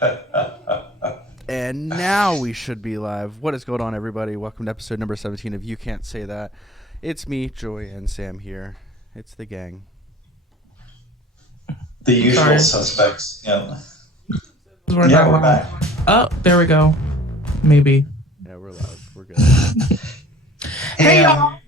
And now we should be live. What is going on, everybody? Welcome to episode number 17 of You Can't Say That. It's me, Joy, and Sam here. It's the gang. The usual suspects. Yeah. We're back. Oh, there we go. Maybe. Yeah, we're live. We're good. Hey, y'all.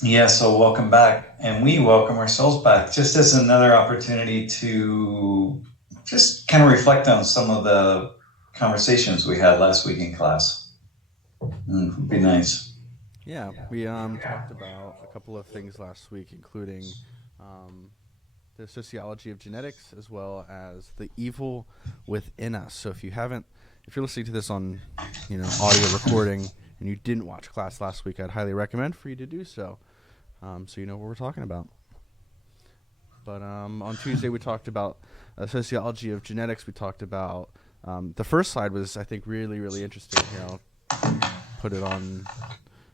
Yeah, so welcome back. And we welcome ourselves back just as another opportunity to just kind of reflect on some of the conversations we had last week in class. Would be nice. Yeah, we talked about a couple of things last week, including the sociology of genetics as well as the evil within us. So if you're listening to this on, audio recording and you didn't watch class last week, I'd highly recommend for you to do so, so you know what we're talking about. But on Tuesday we talked about sociology of genetics. We talked about the first slide was, I think, really, really interesting. Here, I'll put it on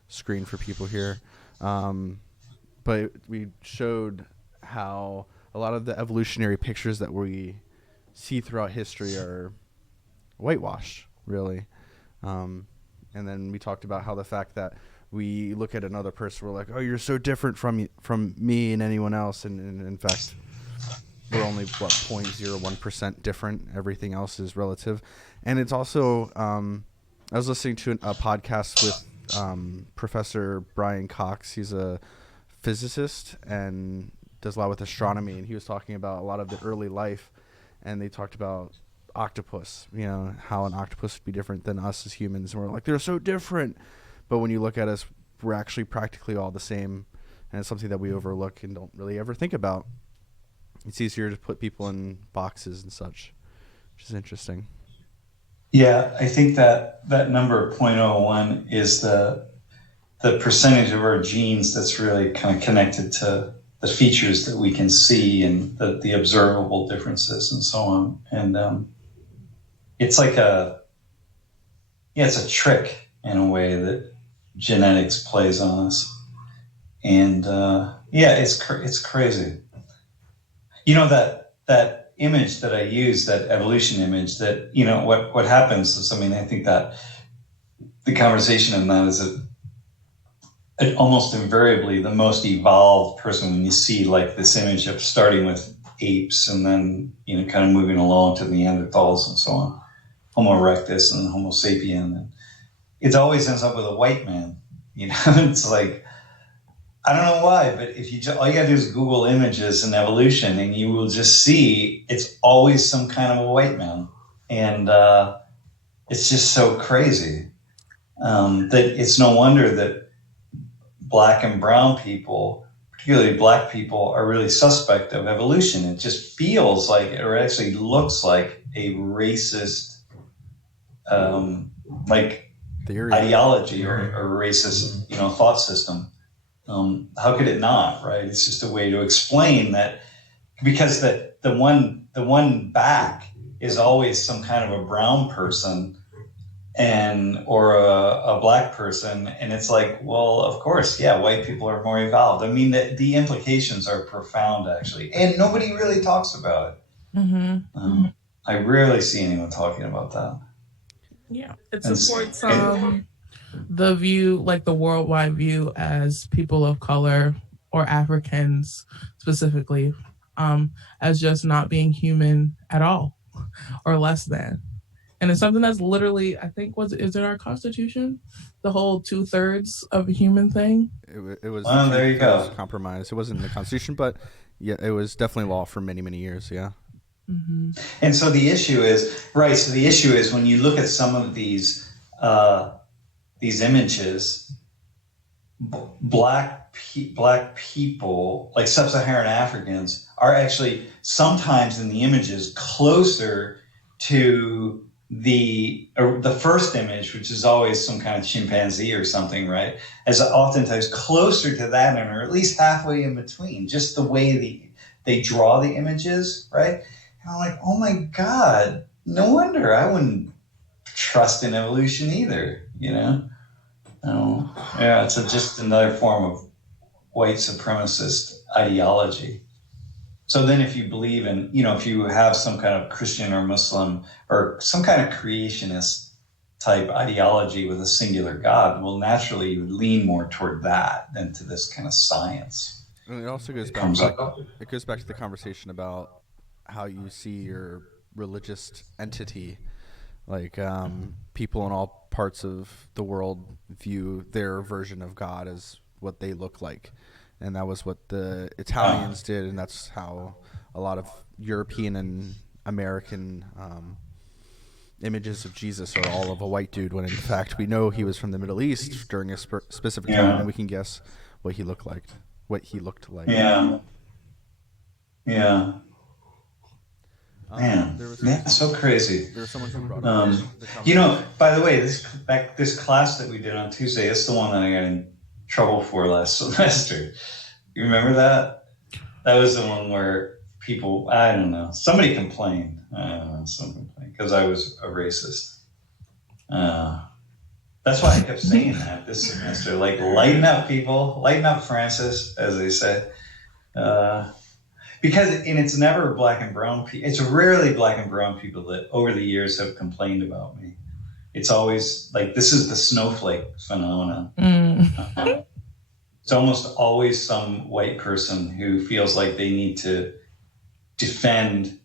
screen for people here. But we showed how a lot of the evolutionary pictures that we see throughout history are whitewashed, really. And then we talked about how the fact that we look at another person, we're like, oh, you're so different from me and anyone else. And in fact, we're only, 0.01% different. Everything else is relative. And it's also, I was listening to a podcast with Professor Brian Cox. He's a physicist and does a lot with astronomy. And he was talking about a lot of the early life. And they talked about octopus, how an octopus would be different than us as humans. And we're like, they're so different. But when you look at us, we're actually practically all the same. And it's something that we overlook and don't really ever think about. It's easier to put people in boxes and such, which is interesting. Yeah, I think that number 0.01 is the percentage of our genes that's really kind of connected to the features that we can see and the observable differences and so on. And it's like it's a trick in a way that genetics plays on us. And it's crazy. That image that I use, that evolution image, that, what happens is, I think that the conversation in that is that almost invariably the most evolved person, when you see like this image of starting with apes and then, kind of moving along to Neanderthals and so on, Homo erectus and Homo sapien, and it always ends up with a white man. It's like, I don't know why, but if all you gotta do is Google images and evolution, and you will just see it's always some kind of a white man, and it's just so crazy that it's no wonder that black and brown people, particularly black people, are really suspect of evolution. It just feels like, or actually looks like, a racist, theory, ideology or racist, thought system. How could it not, right? It's just a way to explain that, because the one back is always some kind of a brown person or a black person, and it's like, well, of course, yeah, white people are more evolved. The implications are profound, actually, and nobody really talks about it. Mm-hmm. I rarely see anyone talking about that. Yeah, it supports the view, like the worldwide view, as people of color or Africans specifically, as just not being human at all or less than. And it's something that's literally, I think, is it our Constitution? The whole 2/3 of a human thing? It was there you go. Compromise. It wasn't in the Constitution, but yeah, it was definitely law for many, many years, yeah. Mm-hmm. And so the issue is, when you look at some of these images, black people, like sub-Saharan Africans, are actually sometimes in the images closer to the first image, which is always some kind of chimpanzee or something, right? As oftentimes closer to that, or at least halfway in between, just the way they draw the images, right? And I'm like, oh my God, no wonder I wouldn't trust in evolution either, it's just another form of white supremacist ideology. So then if you believe in, if you have some kind of Christian or Muslim or some kind of creationist type ideology with a singular God, well, naturally you would lean more toward that than to this kind of science. And it also goes It back comes to, up. it goes back to the conversation about how you see your religious entity. Like people in all parts of the world view their version of God as what they look like, and that was what the Italians did, and that's how a lot of European and American images of Jesus are all of a white dude, when in fact we know he was from the Middle East during a specific time, and we can guess what he looked like. Yeah. Man, so crazy. There was someone who brought up by the way, this class that we did on Tuesday, it's the one that I got in trouble for last semester. You remember that? That was the one where people, I don't know, somebody complained. Because I was a racist. That's why I kept saying that this semester. Like, lighten up, people. Lighten up, Francis, as they say. Because it's never black and brown people. It's rarely black and brown people that over the years have complained about me. It's always like, this is the snowflake phenomenon. It's almost always some white person who feels like they need to defend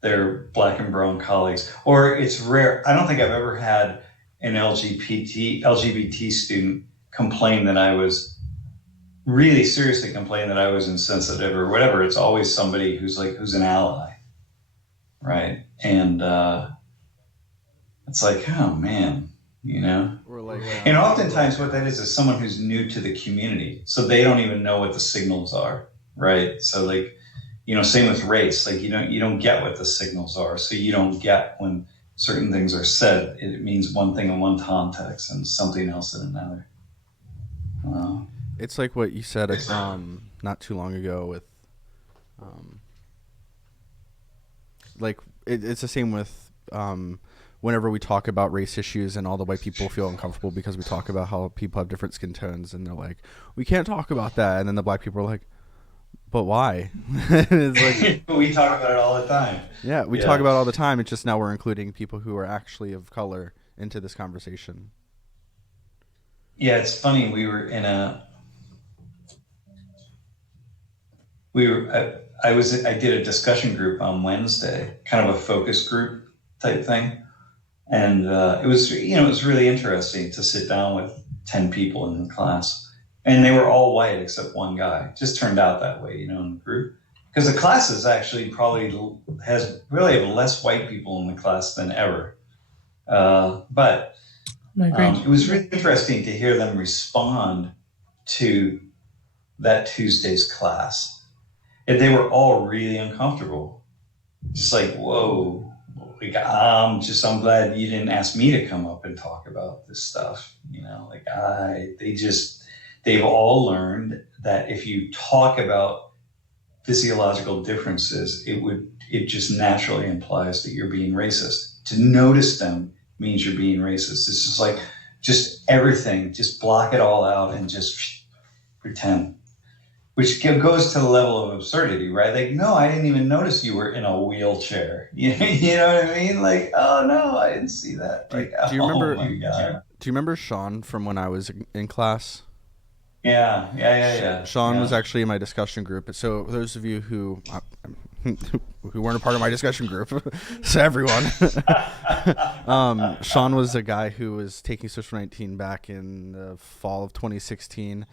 their black and brown colleagues. Or it's rare. I don't think I've ever had an LGBT student complain that I was really seriously complain that I was insensitive or whatever. It's always somebody who's an ally, right? And it's like, oh man, Or like, and oftentimes what that is someone who's new to the community, so they don't even know what the signals are, right? So like, same with race. Like you don't get what the signals are, so you don't get when certain things are said. It means one thing in one context and something else in another. It's like what you said not too long ago with like it's the same with whenever we talk about race issues and all the white people feel uncomfortable because we talk about how people have different skin tones, and they're like, we can't talk about that, and then the black people are like, but why? It's like, we talk about it all the time. Yeah, we talk about it all the time. It's just now we're including people who are actually of color into this conversation. Yeah, it's funny. I did a discussion group on Wednesday, kind of a focus group type thing. And it was really interesting to sit down with 10 people in the class. And they were all white except one guy. Just turned out that way, in the group. Because the class is actually probably have less white people in the class than ever. But it was really interesting to hear them respond to that Tuesday's class. And they were all really uncomfortable. Just like, whoa. Like, I'm glad you didn't ask me to come up and talk about this stuff. They've all learned that if you talk about physiological differences, it just naturally implies that you're being racist. To notice them means you're being racist. It's just like, just everything, just block it all out and just pretend. Which goes to the level of absurdity, right? Like, no, I didn't even notice you were in a wheelchair. You know what I mean? Like, oh no, I didn't see that. Do you remember? Oh my God. Do you remember Sean from when I was in class? Yeah. Sean was actually in my discussion group. So those of you who weren't a part of my discussion group, so everyone, Sean was a guy who was taking Social 19 back in the fall of 2016.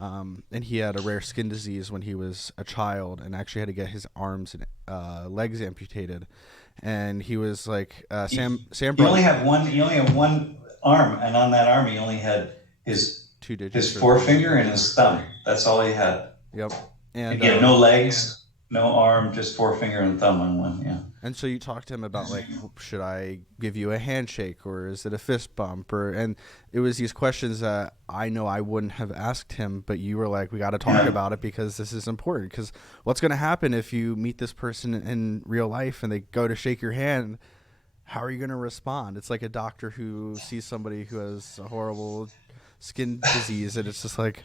And he had a rare skin disease when he was a child, and actually had to get his arms and legs amputated. And he was like, Sam. You only have one arm, and on that arm he only had his forefinger and his thumb. That's all he had. Yep. And he had no legs, no arm, just forefinger and thumb on one. Yeah. And so you talked to him about, like, should I give you a handshake, or is it a fist bump? And it was these questions that I know I wouldn't have asked him, but you were like, we got to talk about it because this is important. Because what's going to happen if you meet this person in real life and they go to shake your hand? How are you going to respond? It's like a doctor who sees somebody who has a horrible skin disease, and it's just like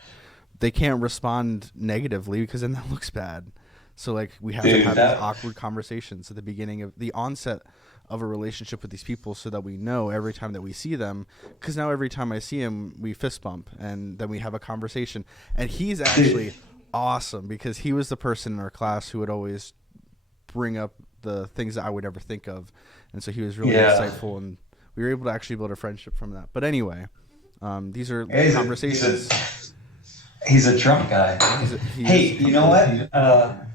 they can't respond negatively because then that looks bad. So like we have Dude, to have these awkward conversations at the beginning of the onset of a relationship with these people, so that we know every time that we see them, because now every time I see him, we fist bump and then we have a conversation. And he's actually awesome, because he was the person in our class who would always bring up the things that I would ever think of. And so he was really insightful, and we were able to actually build a friendship from that. But anyway, these are conversations. He's a Trump guy. Hey, you know what?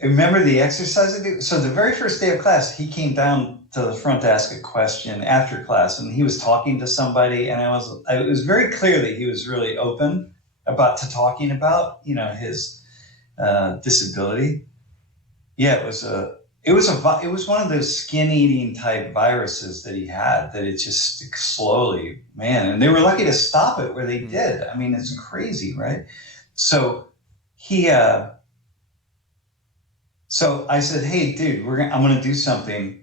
Remember the exercise I do? So the very first day of class, he came down to the front to ask a question after class, and he was talking to somebody, and it was very clear that he was really open talking about, you know, his disability. Yeah, it was one of those skin-eating type viruses that he had, that it just slowly, man, and they were lucky to stop it where they did. I mean, it's crazy, right? So so I said, hey, dude, I'm going to do something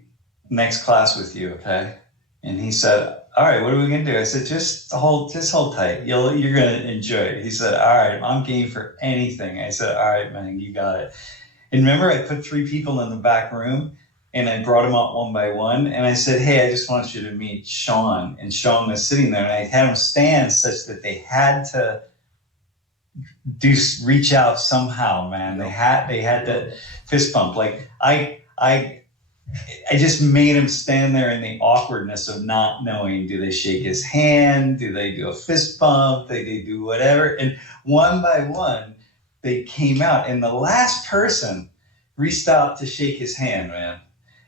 next class with you, okay? And he said, all right, what are we going to do? I said, just hold tight. You're going to enjoy it. He said, all right, I'm game for anything. I said, all right, man, you got it. And remember, I put 3 people in the back room, and I brought them up one by one. And I said, hey, I just want you to meet Sean. And Sean was sitting there, and I had him stand such that they had to reach out somehow, man. They had to fist bump. Like I just made him stand there in the awkwardness of not knowing, do they shake his hand? Do they do a fist bump? They do whatever. And one by one, they came out, and the last person reached out to shake his hand,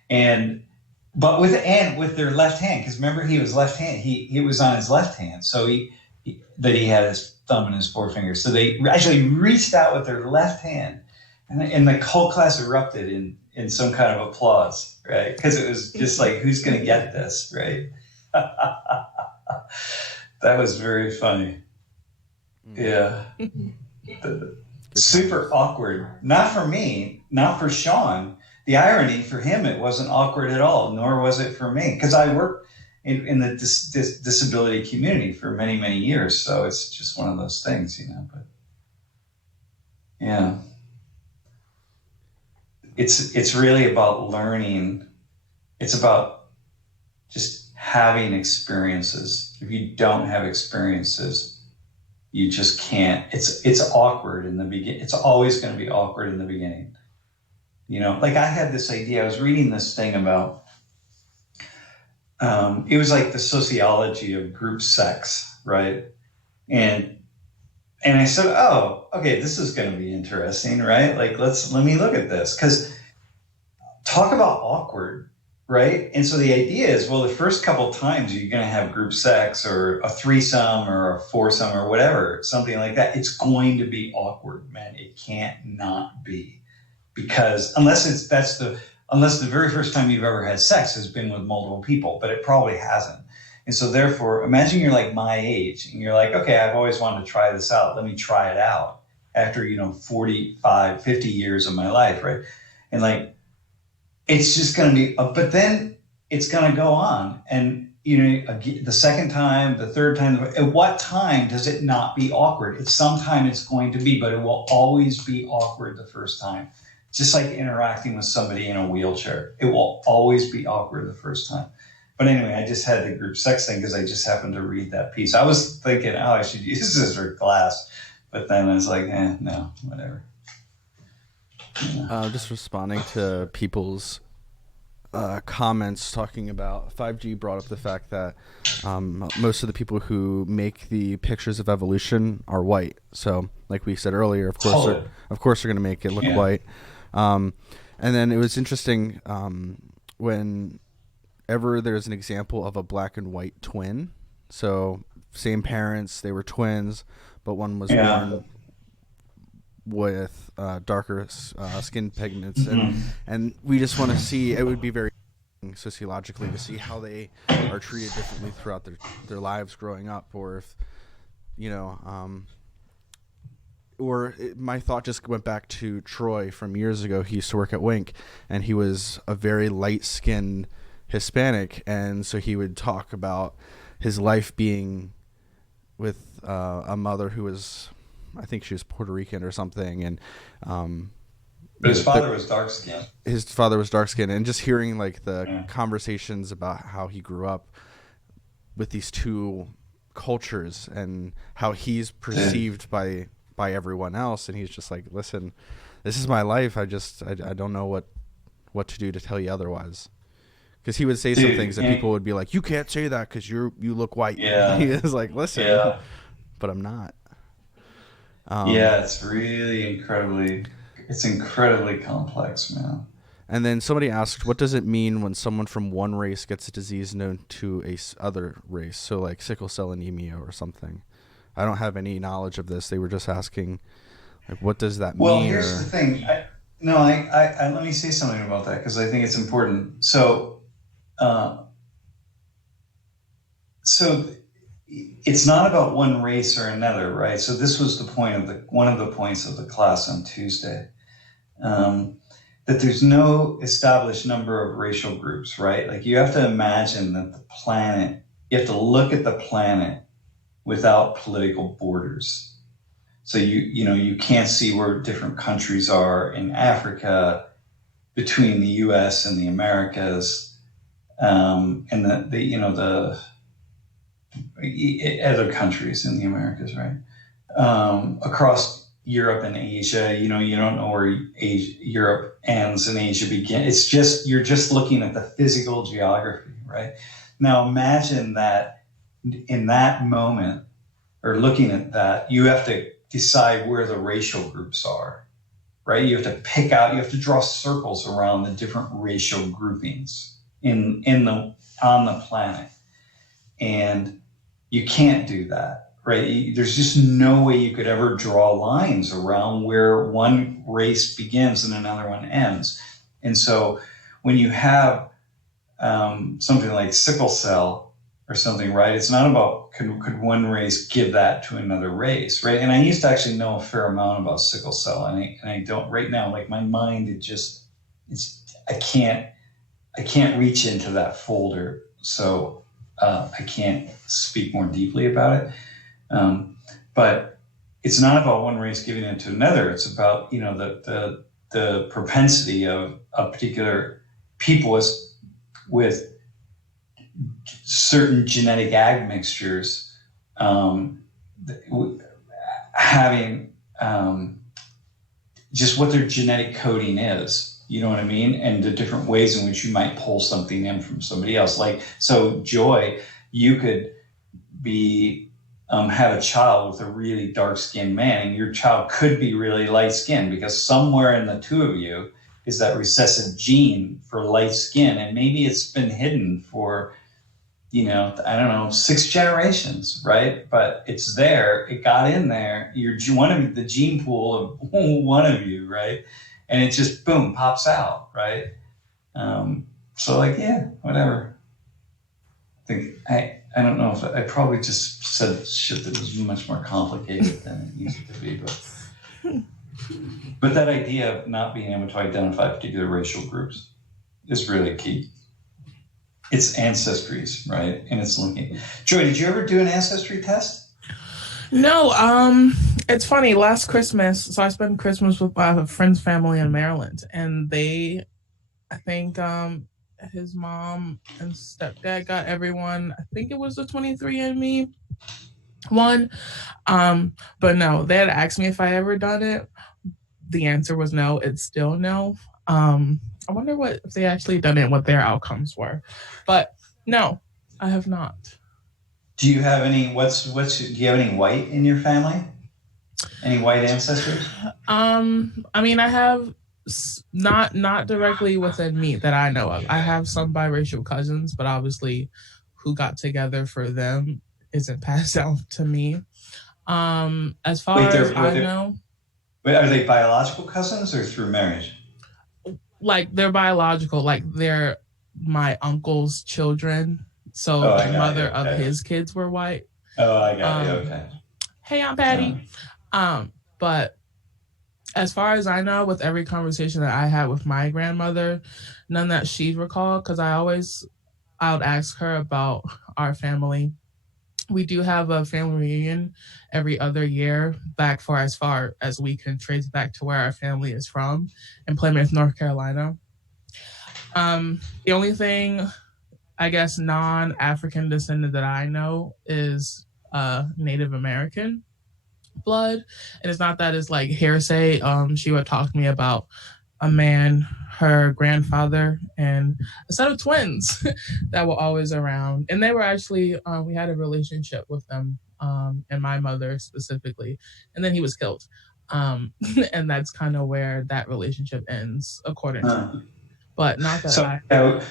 man. But with their left hand, because remember, he was left hand. He was on his left hand, so he had his thumb and his forefinger. So they actually reached out with their left hand, and the whole class erupted in some kind of applause, right? Because it was just like, who's going to get this, right? That was very funny. Yeah. Super awkward. Not for me, not for Sean. The irony for him, it wasn't awkward at all, nor was it for me, because I worked in the disability community for many, many years. So it's just one of those things, you know. But yeah, it's really about learning. It's about just having experiences. If you don't have experiences, you just can't. It's awkward in the beginning. It's always going to be awkward in the beginning. You know, like I had this idea. I was reading this thing about, it was like the sociology of group sex, right? And I said, oh, okay, this is going to be interesting, right? Like, let me look at this, because talk about awkward, right? And so the idea is, well, the first couple times you're going to have group sex or a threesome or a foursome or whatever, something like that. It's going to be awkward, man. It can't not be, because unless the very first time you've ever had sex has been with multiple people, but it probably hasn't. And so therefore, imagine you're like my age and you're like, okay, I've always wanted to try this out. Let me try it out after, 45, 50 years of my life, right? And like, it's just going to be, but then it's going to go on. And, the second time, the third time, at what time does it not be awkward? Sometime it's going to be, but it will always be awkward the first time. Just like interacting with somebody in a wheelchair. It will always be awkward the first time. But anyway, I just had the group sex thing because I just happened to read that piece. I was thinking, I should use this for class. But then I was like, no, whatever. Just responding to people's comments talking about 5G brought up the fact that most of the people who make the pictures of evolution are white. So like we said earlier, of course they're going to make it look white. And then it was interesting whenever there's an example of a black and white twin. So same parents, they were twins, but one was born with darker skin pigments, and we just want to see. It would be very sociologically to see how they are treated differently throughout their lives growing up, or if my thought just went back to Troy from years ago. He used to work at Wink, and he was a very light-skinned Hispanic, and so he would talk about his life being with a mother who was, I think she was Puerto Rican or something, and But his father was dark skinned. His father was dark skinned, and just hearing like the Yeah. conversations about how he grew up with these two cultures and how he's perceived by everyone else, and he's just like, listen, this is my life. I don't know what to do to tell you otherwise. Because he would say some things that people would be like, you can't say that because you look white. Yeah. He was like, listen, but I'm not. Yeah, it's really incredibly complex, man. And then somebody asked, what does it mean when someone from one race gets a disease known to other race? So like sickle cell anemia or something. I don't have any knowledge of this. They were just asking, like, what does that mean? Well, here's the thing. Let me say something about that because I think it's important. So it's not about one race or another, right? So this was the point of one of the points of the class on Tuesday. That there's no established number of racial groups, right? Like you have to imagine that you have to look at the planet without political borders. So you can't see where different countries are in Africa, between the US and the Americas, and the other countries in the Americas, right? Across Europe and Asia, you don't know where Europe ends and Asia begins. You're just looking at the physical geography, right? Now imagine that in that moment, or looking at that, you have to decide where the racial groups are, right? You have to draw circles around the different racial groupings on the planet. And you can't do that. Right? There's just no way you could ever draw lines around where one race begins and another one ends. And so when you have something like sickle cell or something, right? It's not about could one race give that to another race, right? And I used to actually know a fair amount about sickle cell, and I don't right now. Like my mind, I can't reach into that folder, so I can't speak more deeply about it. But it's not about one race giving it to another. It's about, the propensity of particular people with certain genetic admixtures, having just what their genetic coding is, you know what I mean? And the different ways in which you might pull something in from somebody else. Like, so Joy, you could have a child with a really dark-skinned man, and your child could be really light-skinned because somewhere in the two of you is that recessive gene for light skin, and maybe it's been hidden for, 6 generations, right? But it's there. It got in there. You're one of the gene pool of one of you, right? And it just boom pops out, right? So like, yeah, whatever. I don't know if I probably just said shit that was much more complicated than it needed to be, but that idea of not being able to identify particular racial groups is really key. It's ancestries, right? And it's looking. Joy, did you ever do an ancestry test? No, it's funny. Last Christmas, so I spent Christmas with my friend's family in Maryland, and I think his mom and stepdad got everyone, I think it was the 23andMe one. But no, they had asked me if I ever done it. The answer was no. It's still no. I wonder if they actually done it, what their outcomes were. But no, I have not. Do you have any, do you have any white in your family? Any white ancestors? I mean, I have not directly within me that I know of. I have some biracial cousins, but obviously who got together for them isn't passed down to me. As far as I know. Wait, are they biological cousins or through marriage? Like they're biological, like they're my uncle's children. So the mother of his kids were white. Oh, I got you. Okay. Hey, Aunt Patty. But as far as I know, with every conversation that I had with my grandmother, none that she recalled, because I would ask her about our family. We do have a family reunion every other year, back for as far as we can trace back to where our family is from in Plymouth, North Carolina. The only thing, I guess, non-African descendant that I know is Native American blood. And it's not that it's like hearsay. She would talk to me about a man, her grandfather, and a set of twins that were always around. And they were actually, we had a relationship with them, and my mother specifically. And then he was killed. And that's kind of where that relationship ends, according to me. But not that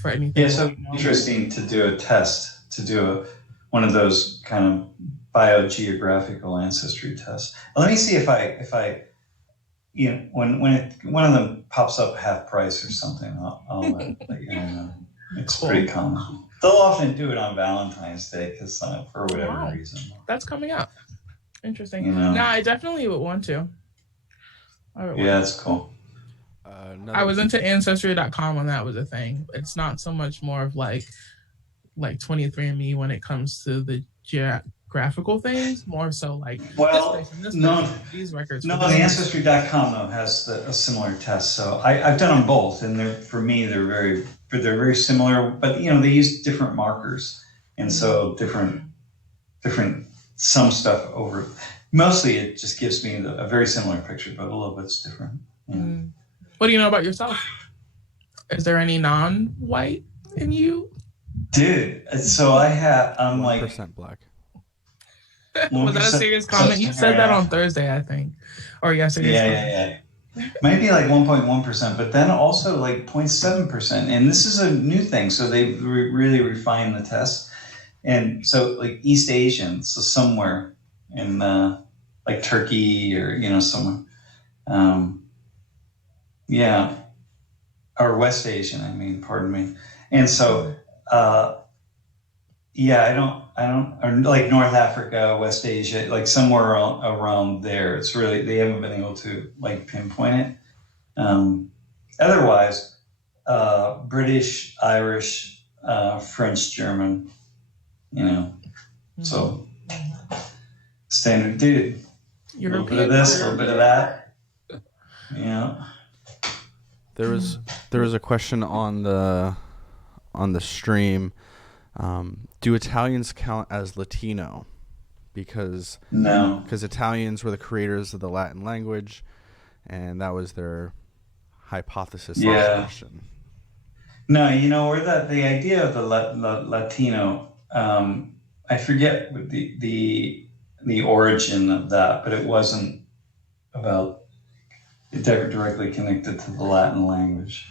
for anything. Yeah, so interesting to do a test, to do one of those kind of biogeographical ancestry tests. Let me see if I when one of them pops up half price or something, I'll let you know. It's cool. Pretty common. They'll often do it on Valentine's Day because for whatever reason. That's coming up. Interesting. No, I definitely would want to. Yeah, that's cool. I was into ancestry.com when that was a thing. It's not so much more of like 23andMe when it comes to the geographical things, more so like these records. No, the ancestry.com though has a similar test. So I've done them both, and for me they're very similar, but they use different markers, and so different some stuff over. Mostly it just gives me a very similar picture, but a little bit's different. Yeah. What do you know about yourself? Is there any non-white in you? Dude, so I'm 1% black. Was that a serious comment? You said that on Thursday, I think, or yesterday. Yeah. Might be like 1.1%, but then also like 0.7%. And this is a new thing, so they've really refined the test. And so like East Asian, so somewhere in like Turkey or somewhere. Or West Asian, pardon me. And so, I don't, or like North Africa, West Asia, like somewhere around there. It's really, they haven't been able to like pinpoint it. Otherwise, British, Irish, French, German, so standard dude. A little bit of this, a little bit of that. Yeah. There was a question on the stream. Do Italians count as Latino? Because Italians were the creators of the Latin language, and that was their hypothesis. Yeah. Question. No, or the idea of the Latino. I forget the origin of that, but it wasn't about. It directly connected to the Latin language.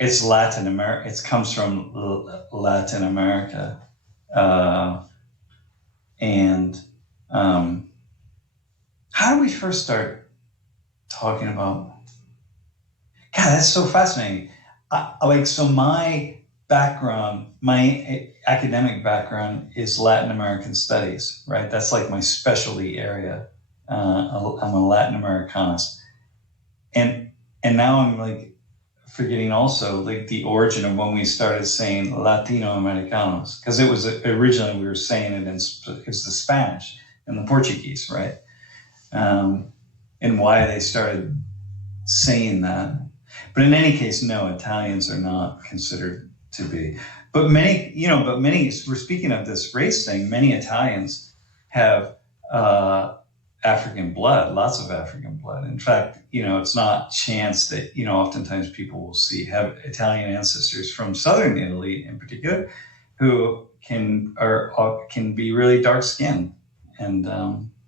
It's Latin America. It comes from Latin America, and how do we first start talking about? God, that's so fascinating. My background, my academic background is Latin American studies, right? That's like my specialty area. I'm a Latin Americanist, and now I'm like forgetting also like the origin of when we started saying Latino Americanos, because it was originally we were saying it it's the Spanish and the Portuguese, right? And why they started saying that. But in any case, no, Italians are not considered to be. But many, we're speaking of this race thing, many Italians have African blood, lots of African blood. In fact, it's not chance that, oftentimes people will have Italian ancestors from Southern Italy in particular, who can be really dark skinned. And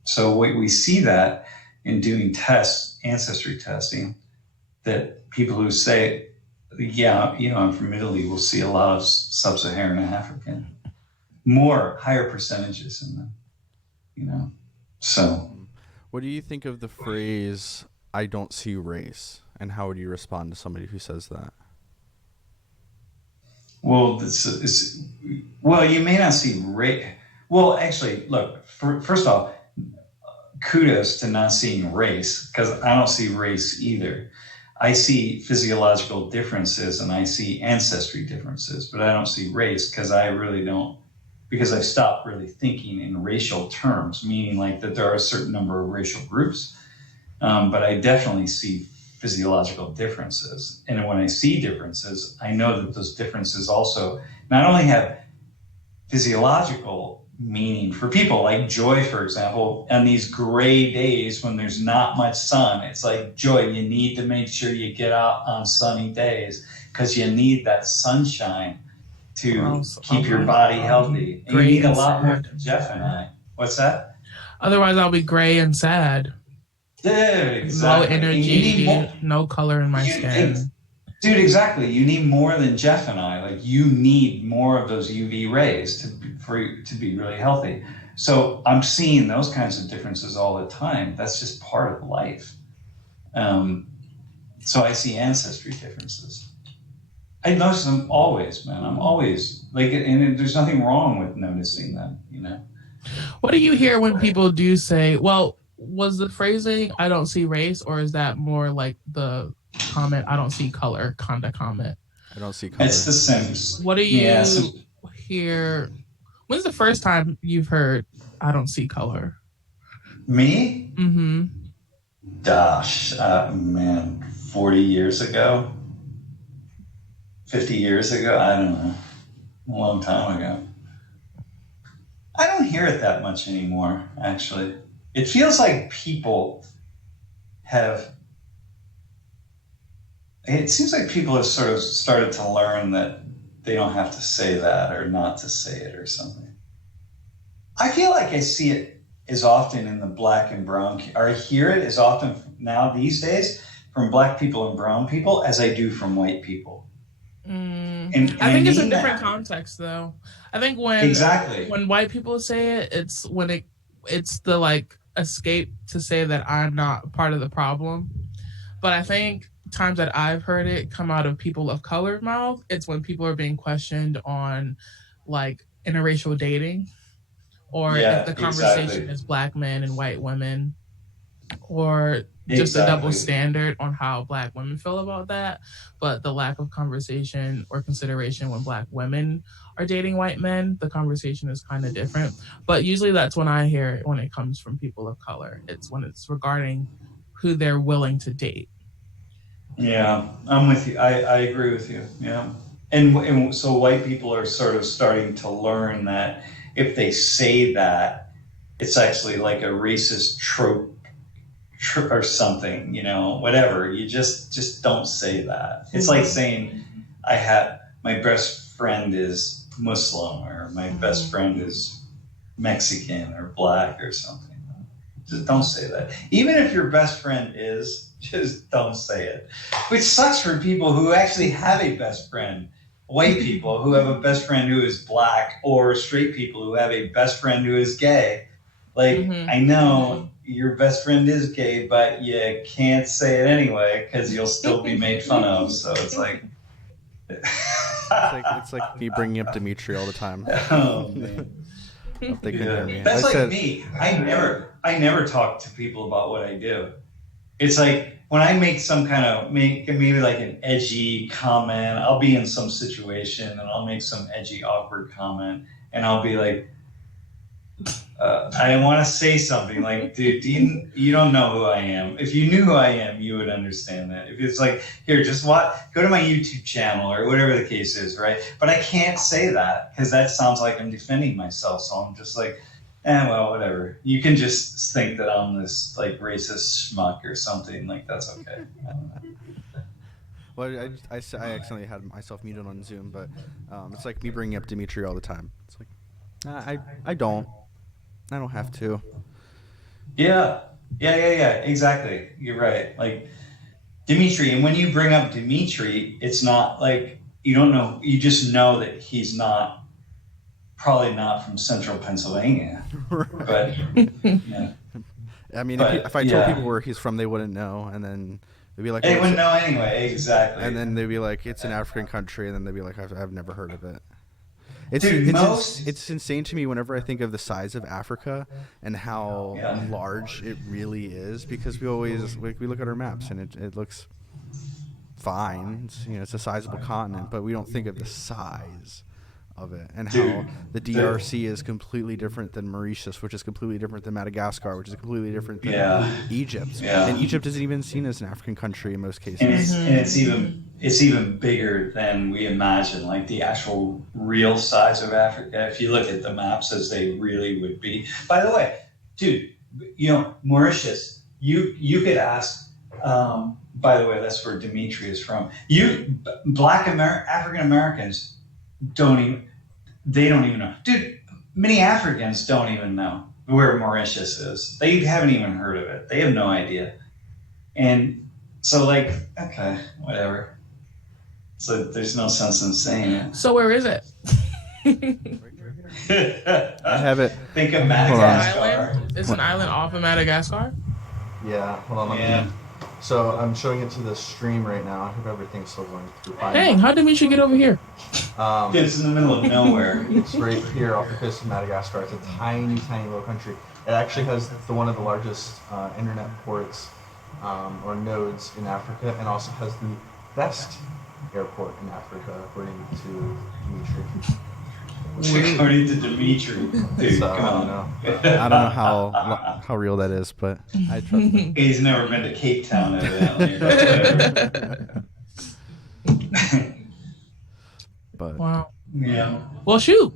so we see that in doing ancestry testing, that people who say, I'm from Italy, will see a lot of sub-Saharan African, higher percentages in them, so. What do you think of the phrase, I don't see race? And how would you respond to somebody who says that? Well, you may not see race. Well, actually, look, first off, kudos to not seeing race, because I don't see race either. I see physiological differences and I see ancestry differences, but I don't see race because I've stopped really thinking in racial terms, meaning like that there are a certain number of racial groups. But I definitely see physiological differences. And when I see differences, I know that those differences also not only have physiological meaning for people, like Joy, for example, on these gray days when there's not much sun. It's like, Joy, you need to make sure you get out on sunny days because you need that sunshine to keep your body healthy. And you need a lot more than Jeff and I. What's that? Otherwise, I'll be gray and sad. Dude, exactly. Low energy, no color in my skin. Dude, exactly. You need more than Jeff and I. Like, you need more of those UV rays for you to be really healthy. So I'm seeing those kinds of differences all the time. That's just part of life. So I see ancestry differences. I notice them always, man. I'm always like, and there's nothing wrong with noticing them, you know? What do you hear when people do say, well, was the phrasing, I don't see race, or is that more like the comment, I don't see color kind of comment? I don't see color. It's the same. What do you hear? When's the first time you've heard, I don't see color? Me? Mm-hmm. Gosh, man, 40 years ago? 50 years ago? I don't know. A long time ago. I don't hear it that much anymore, actually. It feels like people it seems like people have sort of started to learn that they don't have to say that or not to say it or something. I feel like I see it as often in the black and brown, or I hear it as often now these days from black people and brown people as I do from white people. And I think it's a different context, though. I think when white people say it, it's the like escape to say that I'm not part of the problem. But I think times that I've heard it come out of people of color mouth, it's when people are being questioned on like interracial dating, or if the conversation is black men and white women, or just a double standard on how black women feel about that, but the lack of conversation or consideration when black women are dating white men, the conversation is kind of different. But usually that's when I hear it when it comes from people of color. It's when it's regarding who they're willing to date. Yeah, I'm with you. I agree with you. Yeah. And so white people are sort of starting to learn that if they say that, it's actually like a racist trope or something, you know, whatever. You just don't say that. It's like saying my best friend is Muslim, or my best friend is Mexican or black or something. Just don't say that. Even if your best friend is, just don't say it. Which sucks for people who actually have a best friend. White people who have a best friend who is black, or straight people who have a best friend who is gay. Like, I know your best friend is gay, but you can't say it anyway because you'll still be made fun of. So it's like... it's like me bringing up Dimitri all the time. Oh, man. They can hear me. That's like me. I never talk to people about what I do. It's like when I make some kind of maybe like an edgy comment, I'll be in some situation and I'll make some edgy, awkward comment, and I'll be like, I want to say something like, dude, you don't know who I am. If you knew who I am, you would understand that. If it's like, here, just go to my YouTube channel or whatever the case is, right? But I can't say that because that sounds like I'm defending myself. So I'm just like, well, whatever. You can just think that I'm this like racist schmuck or something. Like, that's okay. I don't know. Well, I accidentally had myself muted on Zoom, but it's like me bringing up Dimitri all the time. It's like, I don't have to. Yeah, exactly. You're right. Like Dimitri, and when you bring up Dimitri, it's not like you don't know. You just know that he's probably not from central Pennsylvania. But yeah. I mean, if I told people where he's from, they wouldn't know, and then they'd be like, they wouldn't know anyway. Exactly. And then they'd be like, it's an African country, and then they'd be like, I've never heard of it. It's insane to me whenever I think of the size of Africa and how large it really is, because we look at our maps and it looks fine. It's a sizable continent, but we don't think of the size of it, and how the DRC is completely different than Mauritius, which is completely different than Madagascar, which is completely different than Egypt. And Egypt isn't even seen as an African country in most cases. And it's even bigger than we imagine, like the actual real size of Africa. If you look at the maps as they really would be. By the way, dude, Mauritius, you could ask, by the way, that's where Dimitri is from. African Americans don't even know. Dude, many Africans don't even know where Mauritius is. They haven't even heard of it. They have no idea. And so, like, okay, whatever. So there's no sense in saying it. So where is it? I have it. Think of Madagascar. It's an island off of Madagascar? Yeah, hold on. So I'm showing it to the stream right now. I hope everything's still going through fine. Dang, how did Dimitri get over here? It's in the middle of nowhere. It's right here off the coast of Madagascar. It's a tiny, tiny little country. It actually has one of the largest internet ports or nodes in Africa, and also has the best airport in Africa, according to Dimitri. According to Dimitri. Dude, So, come on. I don't know how real that is, but I trust him. He's never been to Cape Town, evidently. But Wow. Yeah. Well, shoot.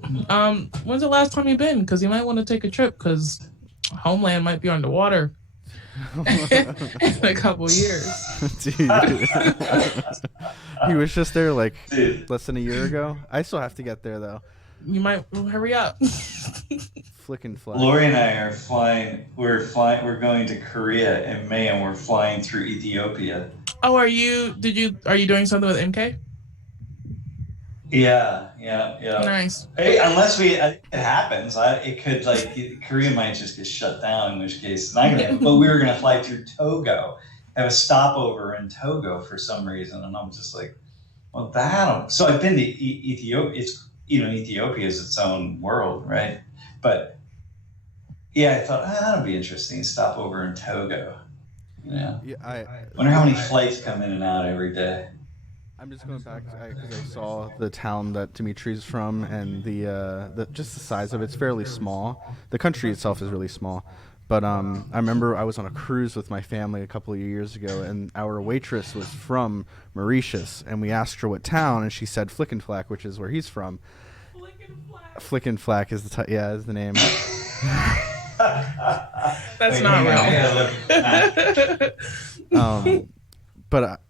When's the last time you've been? Because you might want to take a trip, because Homeland might be underwater in a couple years. dude, he was just there like less than a year ago. I still have to get there though. You might hurry up. Flicking flag. Lori and I are flying. We're going to Korea in May, and we're flying through Ethiopia. Oh, are you doing something with MK? Yeah. Nice. Hey, unless it happens, it could, like, Korea might just get shut down, in which case it's not gonna. But we were gonna fly through Togo, have a stopover in Togo for some reason, and I'm just like, well, so I've been to Ethiopia. It's Ethiopia is its own world, right? But yeah, I thought that'll be interesting. Stop over in Togo. Yeah. I wonder how many flights come in and out every day. I'm just going back because I saw the town that Dimitri's from, and the just the size of it's fairly small. The country itself is really small, but I remember I was on a cruise with my family a couple of years ago, and our waitress was from Mauritius, and we asked her what town, and she said Flickenflack, which is where he's from. Flickenflack is is the name. That's not real. But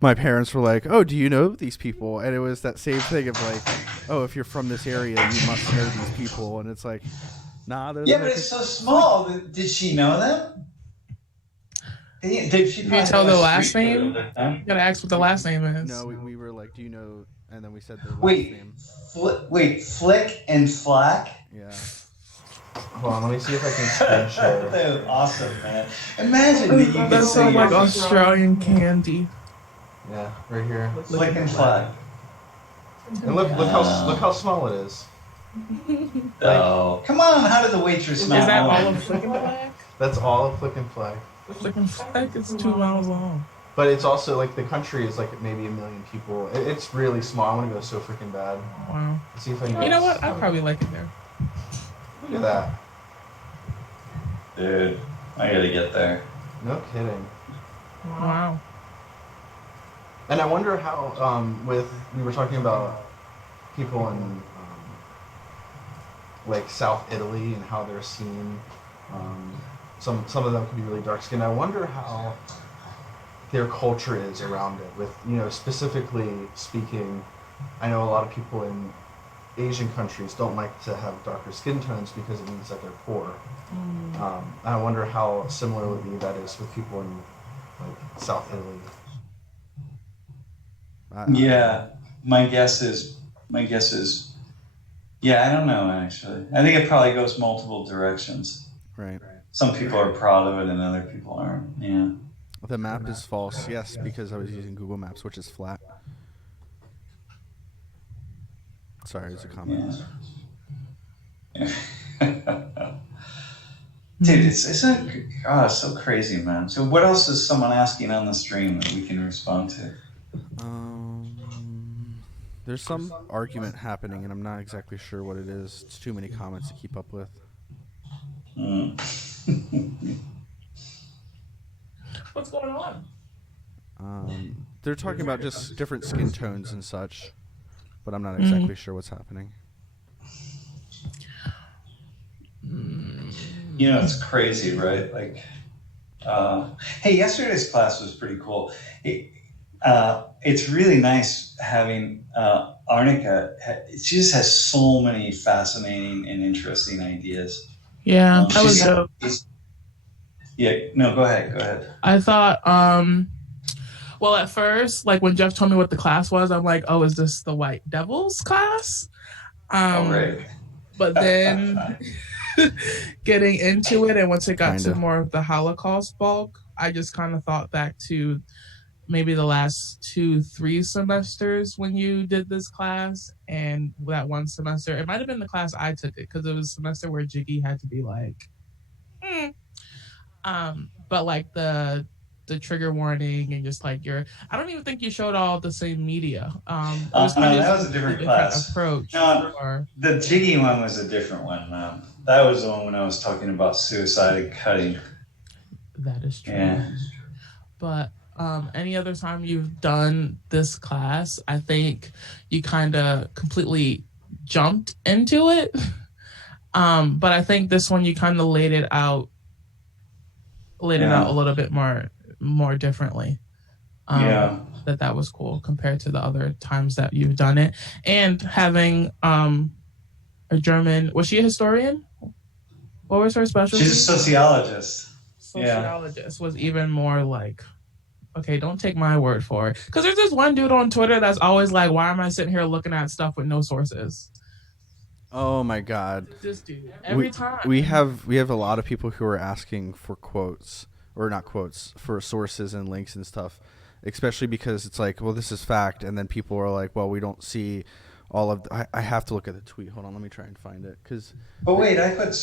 my parents were like, "Oh, do you know these people?" And it was that same thing of like, "Oh, if you're from this area, you must know these people." And it's like, nah. Yeah, but it's so small. Did she know them? Did she? Can you tell the last name? You gotta ask what the last name is. No, we were like, "Do you know?" And then we said their last name. Wait, Flick and Flack? Yeah. Hold on, let me see if I can screen share. That was awesome, man. Imagine that you could That say sounds like Australian candy. Yeah, right here. Flick and Flack. And look how small it is. Oh, come on! How did the waitress not Is that know? all of Flick and Flack? That's all of Flick and Flag. Flick and Flack is 2 miles long. But it's also like the country is like maybe 1 million people. It's really small. I want to go so freaking bad. Wow. Let's see if I can. You know what? I'd probably like it there. Look at that. Dude, I gotta get there. No kidding. Wow. And I wonder how we were talking about people in like South Italy and how they're seen. Some of them can be really dark skinned. I wonder how their culture is around it. With specifically speaking, I know a lot of people in Asian countries don't like to have darker skin tones because it means that they're poor. I wonder how similarly that is with people in like South Italy. Yeah, my guess is, yeah, I don't know actually. I think it probably goes multiple directions. Right. Some people are proud of it and other people aren't. Yeah. The map is false, yes, because I was using Google Maps, which is flat. Sorry, it's a comment. Yeah. Dude, it's so crazy, man. So what else is someone asking on the stream that we can respond to? There's some argument happening, and I'm not exactly sure what it is. It's too many comments to keep up with. What's going on? They're talking about just different skin tones and such, but I'm not exactly sure what's happening. You know, it's crazy, right? Like, hey, yesterday's class was pretty cool. It's really nice having Arnica. She just has so many fascinating and interesting ideas. Yeah, that was dope. Yeah, no, go ahead. I thought, well, at first, like when Jeff told me what the class was, I'm like, oh, is this the White Devils class? Right. But then getting into it, and once it got to more of the Holocaust bulk, I just kind of thought back to maybe the last 2-3 semesters when you did this class, and that one semester, it might have been the class I took it, because it was a semester where Jiggy had to be like, but like the trigger warning and just like I don't even think you showed all the same media. No, that was a different class. Approach. No, the Jiggy one was a different one. That was the one when I was talking about suicide and cutting. That is true. Yeah. But any other time you've done this class, I think you kind of completely jumped into it. But I think this one you kind of laid it out a little bit more differently. That was cool compared to the other times that you've done it. And having a German, was she a historian? What was her specialty? She's a sociologist. Sociologist was even more like, okay, don't take my word for it. Because there's this one dude on Twitter that's always like, why am I sitting here looking at stuff with no sources? Oh my God! This dude every time. We have a lot of people who are asking for quotes, or not quotes, for sources and links and stuff, especially because it's like, well, this is fact, and then people are like, well, we don't see all of. I have to look at the tweet. Hold on, let me try and find it. But wait, I put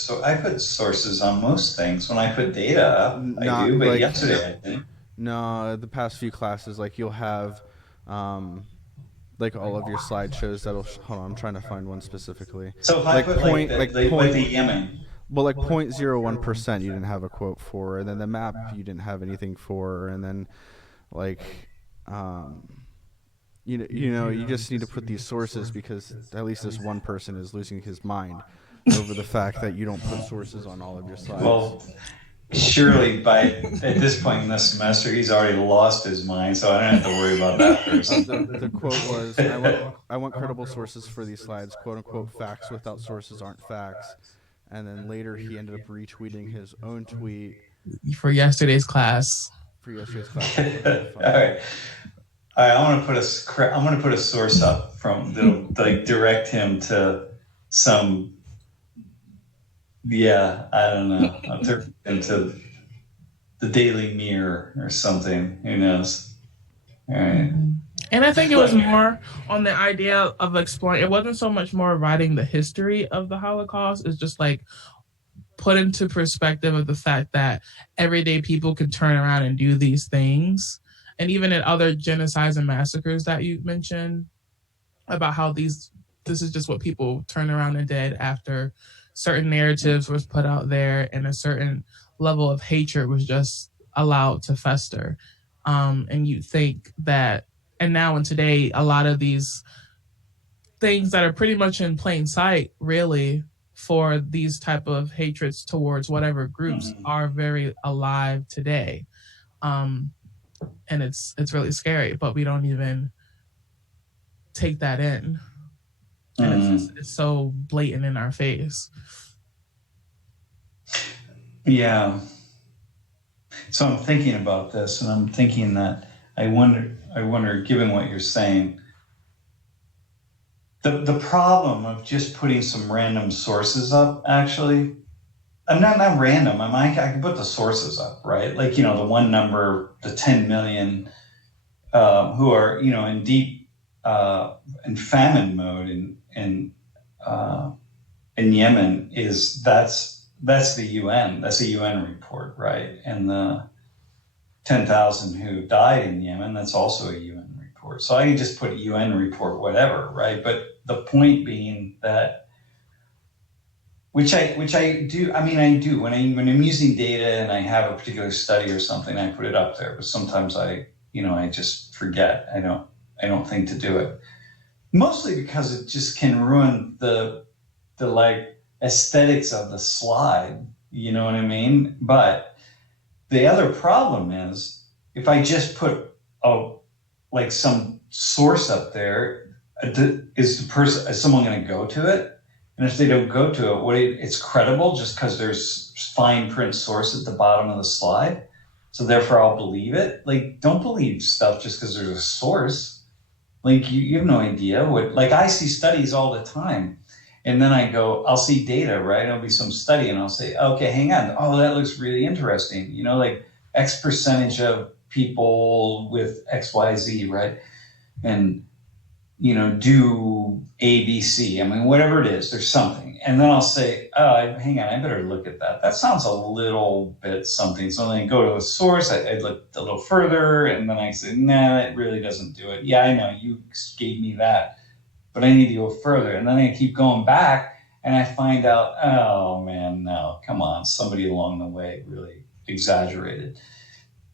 sources on most things. When I put data up, I do. But like, yesterday, I think. No, the past few classes, like you'll have, like all of your slideshows that'll. Hold on, I'm trying to find one specifically. So if like I put point, the Yemen. Well, like 0.01% you didn't have a quote for, and then the map you didn't have anything for, and then like, you just need to put these sources because at least this one person is losing his mind over the fact that you don't put sources on all of your slides. Well, surely at this point in this semester, he's already lost his mind, so I don't have to worry about that person. The quote was, I want credible sources for these slides, quote unquote, facts without sources aren't facts. And then later he ended up retweeting his own tweet. For yesterday's class. All right. I'm gonna put a source up that'll like direct him to some. Yeah, I don't know. I'll turn into the Daily Mirror or something. Who knows? All right. And I think it was more on the idea of exploring. It wasn't so much more writing the history of the Holocaust. It's just like put into perspective of the fact that everyday people can turn around and do these things. And even in other genocides and massacres that you mentioned about how this is just what people turn around and did after certain narratives was put out there and a certain level of hatred was just allowed to fester. And you think that, and now and today, a lot of these things that are pretty much in plain sight, really, for these type of hatreds towards whatever groups are very alive today. And it's really scary, but we don't even take that in. And it's so blatant in our face. Yeah. So I'm thinking about this, and I'm thinking that I wonder, given what you're saying, the problem of just putting some random sources up, actually, I'm not random. I can put the sources up, right? Like, the one number, the 10 million who are, in deep in famine mode in Yemen that's the UN. That's a UN report, right? And the 10,000 who died in Yemen, that's also a UN report. report. So I can just put UN report, whatever, right? But the point being that, which I do. I mean, I do when I'm using data and I have a particular study or something, I put it up there. But sometimes I just forget. I don't think to do it. Mostly because it just can ruin the like aesthetics of the slide. You know what I mean? But the other problem is if I just put like some source up there, is someone going to go to it? And if they don't go to it, it's credible just because there's fine print source at the bottom of the slide. So therefore I'll believe it. Like, don't believe stuff just because there's a source. Like you have no idea what, like I see studies all the time. And then I'll see data, right? It'll be some study and I'll say, okay, hang on. Oh, that looks really interesting. You know, like X percentage of people with XYZ, right? And, you know, do ABC. I mean, whatever it is, there's something. And then I'll say, oh, hang on, I better look at that. That sounds a little bit something. So then I go to a source, I look a little further, and then I say, nah, that really doesn't do it. Yeah, I know, you gave me that, but I need to go further. And then I keep going back, and I find out, oh, man, no, come on. Somebody along the way really exaggerated.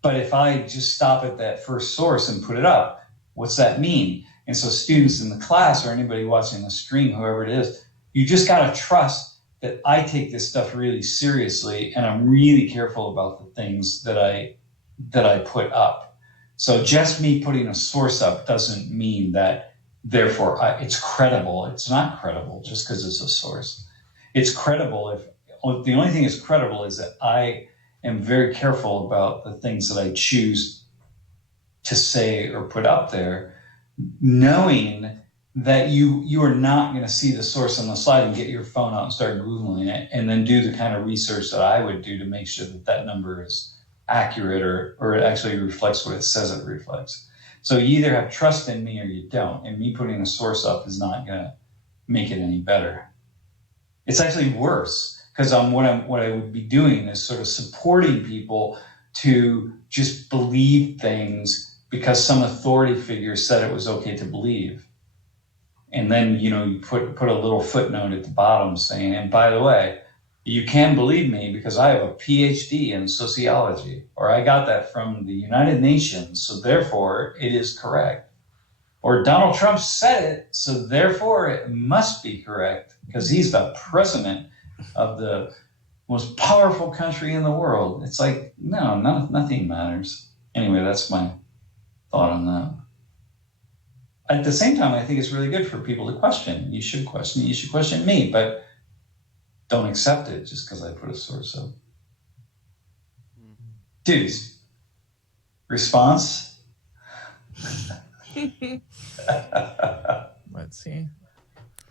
But if I just stop at that first source and put it up, what's that mean? And so students in the class or anybody watching the stream, whoever it is, you just got to trust that I take this stuff really seriously and I'm really careful about the things that I put up. So just me putting a source up doesn't mean that therefore it's credible. It's not credible just because it's a source. It's credible if the only thing is credible is that I am very careful about the things that I choose to say or put out there, knowing that you are not going to see the source on the slide and get your phone out and start Googling it and then do the kind of research that I would do to make sure that that number is accurate or it actually reflects what it says it reflects. So you either have trust in me or you don't. And me putting a source up is not going to make it any better. It's actually worse because what I would be doing is sort of supporting people to just believe things because some authority figure said it was okay to believe. And then, you put a little footnote at the bottom saying, and by the way, you can believe me because I have a PhD in sociology, or I got that from the United Nations, so therefore it is correct. Or Donald Trump said it, so therefore it must be correct because he's the president of the most powerful country in the world. It's like, no, nothing matters. Anyway, that's my thought on that. At the same time, I think it's really good for people to question. You should question me, but don't accept it just because I put a source up. Dudes, response? Let's see.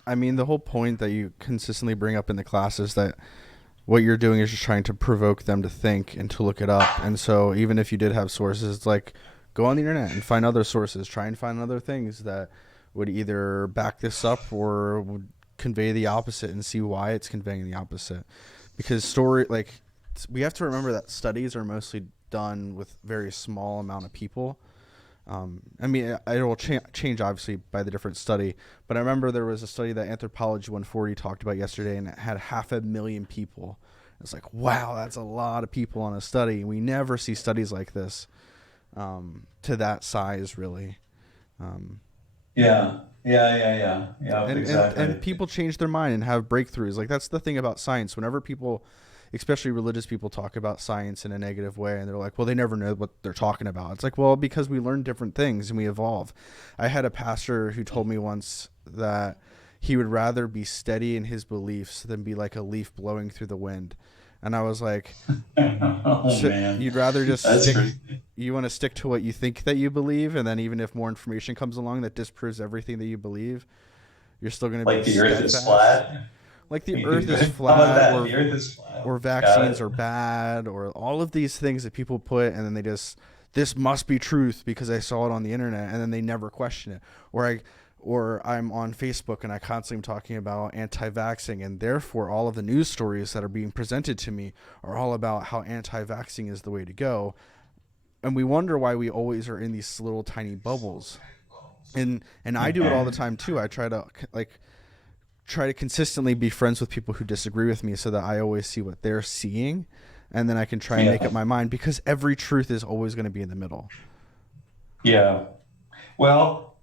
I mean, the whole point that you consistently bring up in the class is that what you're doing is just trying to provoke them to think and to look it up. And so even if you did have sources, it's like, go on the internet and find other sources. Try and find other things that would either back this up or would convey the opposite and see why it's conveying the opposite. Because we have to remember that studies are mostly done with very small amount of people. I mean, it will change obviously by the different study, but I remember there was a study that Anthropology 140 talked about yesterday, and it had 500,000 people. It's like, wow, that's a lot of people on a study. We never see studies like this to that size, really. Yeah, exactly. And people change their mind and have breakthroughs. Like, that's the thing about science. Whenever people, especially religious people, talk about science in a negative way, and they're like, well, they never know what they're talking about. It's like, well, because we learn different things and we evolve. I had a pastor who told me once that he would rather be steady in his beliefs than be like a leaf blowing through the wind. And I was like, man, you'd rather just you want to stick to what you think that you believe, and then even if more information comes along that disproves everything that you believe, you're still going to be like the earth is flat. Like the earth is flat, the earth is flat, or vaccines are bad, or all of these things that people put, and then they just, this must be truth because I saw it on the internet, and then they never question it. Or I'm on Facebook and I constantly am talking about anti-vaxxing, and therefore all of the news stories that are being presented to me are all about how anti-vaxxing is the way to go. And we wonder why we always are in these little tiny bubbles. and I do it all the time too. I try to consistently be friends with people who disagree with me, so that I always see what they're seeing, and then I can try and make up my mind, because every truth is always going to be in the middle. Yeah. Well,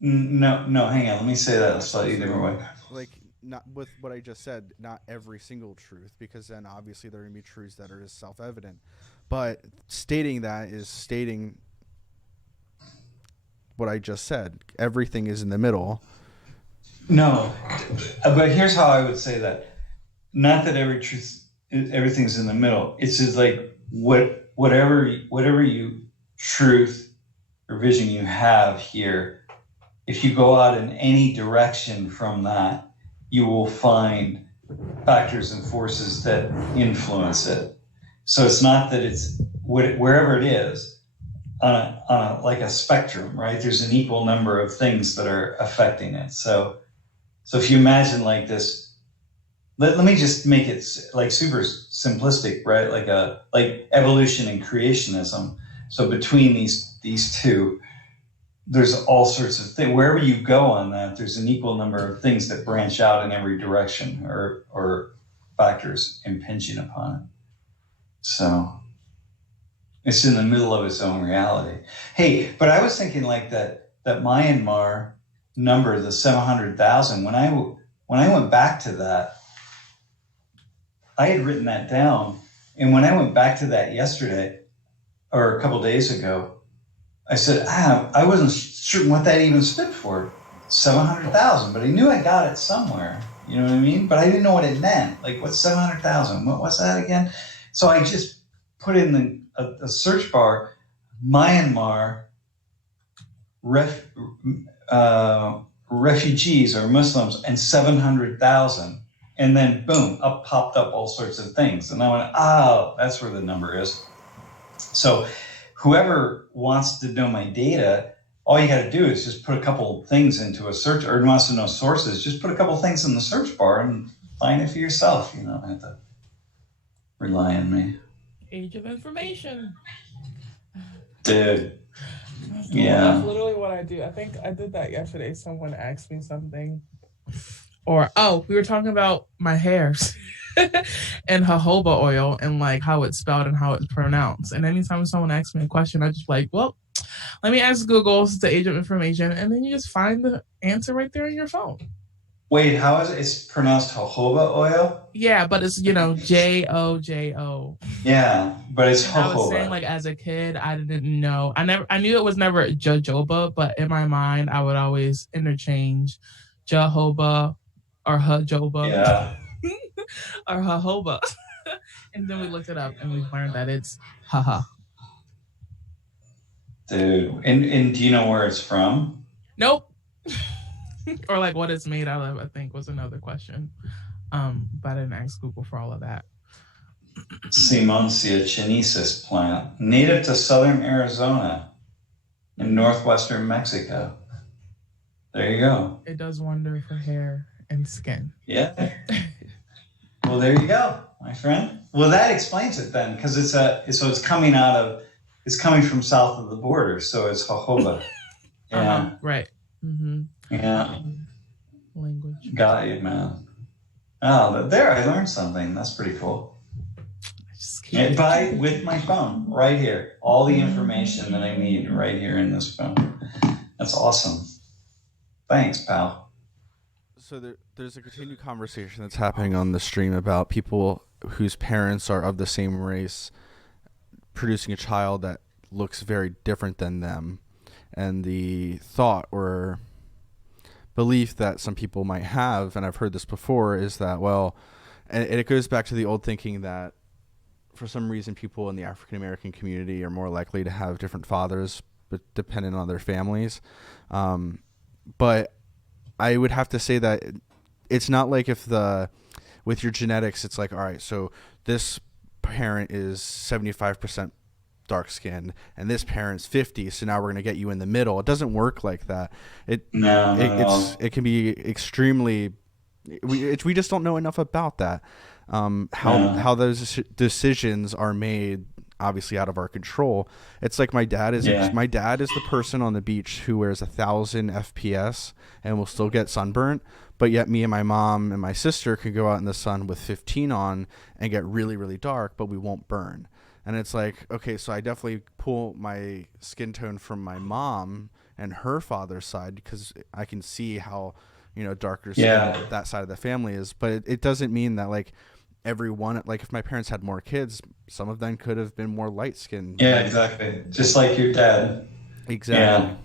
no, hang on. Let me say that a slightly different way. Like, not with what I just said, not every single truth, because then obviously there are going to be truths that are just self-evident. But stating that is stating what I just said. Everything is in the middle. No, but here's how I would say that. Not that everything's in the middle. It's just like whatever you truth or vision you have here, if you go out in any direction from that, you will find factors and forces that influence it. So it's not that it's wherever it is on a like a spectrum, right? There's an equal number of things that are affecting it. So if you imagine like this, let me just make it like super simplistic, right? Like evolution and creationism. So between these two, there's all sorts of things. Wherever you go on that, there's an equal number of things that branch out in every direction, or factors impinging upon it. So it's in the middle of its own reality. Hey, but I was thinking like that Myanmar number, the 700,000, when I went back to that, I had written that down. And when I went back to that yesterday or a couple days ago, I said, I wasn't certain what that even stood for, 700,000, but I knew I got it somewhere. You know what I mean? But I didn't know what it meant. Like, what's 700,000? What's that again? So I just put in a search bar, Myanmar refugees or Muslims and 700,000. And then boom, popped up all sorts of things. And I went, that's where the number is. So whoever wants to know my data, all you got to do is just put a couple things into a search, or wants to know sources, just put a couple things in the search bar and find it for yourself. You don't have to rely on me. Age of information. Dude. Yeah. Well, that's literally what I do. I think I did that yesterday. Someone asked me something. Or, we were talking about my hairs and jojoba oil and like how it's spelled and how it's pronounced. And anytime someone asks me a question, I just like, well, let me ask Google. It's the age of information. And then you just find the answer right there in your phone. Wait, how is it? It's pronounced jojoba oil? Yeah, but it's, Jojo. Yeah, but it's jojoba. I was saying, like, as a kid, I didn't know. I knew it was never jojoba, but in my mind, I would always interchange jojoba or jojoba. Yeah. or jojoba. And then we looked it up and we learned that it's haha. Dude, and do you know where it's from? Nope. Or like what it's made out of, I think was another question. But I didn't ask Google for all of that. Simonsia chinesis plant, native to southern Arizona and northwestern Mexico. There you go. It does wonder for hair and skin. Yeah. Well, there you go, my friend. Well, that explains it then, because it's coming from south of the border, so it's jojoba. Yeah. Right. Mm-hmm. Yeah. Language. Got you, man. Oh, there, I learned something. That's pretty cool. With my phone right here, all the information that I need right here in this phone. That's awesome. Thanks, pal. So there's a continued conversation that's happening on the stream about people whose parents are of the same race producing a child that looks very different than them, and the thought or belief that some people might have, and I've heard this before, is that, well, and it goes back to the old thinking that for some reason people in the African American community are more likely to have different fathers, but dependent on their families. But I would have to say that it's not like with your genetics, it's like, all right, so this parent is 75% dark skinned and this parent's 50, so now we're going to get you in the middle. It doesn't work like that. It can be extremely, we just don't know enough about that. How those decisions are made obviously out of our control. It's like my dad is the person on the beach who wears 1,000 FPS and will still get sunburnt, but yet me and my mom and my sister can go out in the sun with 15 on and get really, really dark, but we won't burn. And it's like, okay, so I definitely pull my skin tone from my mom and her father's side because I can see how, darker skin that side of the family is. But it doesn't mean that like everyone, like if my parents had more kids, some of them could have been more light skinned. Yeah, exactly. Just like your dad. Exactly.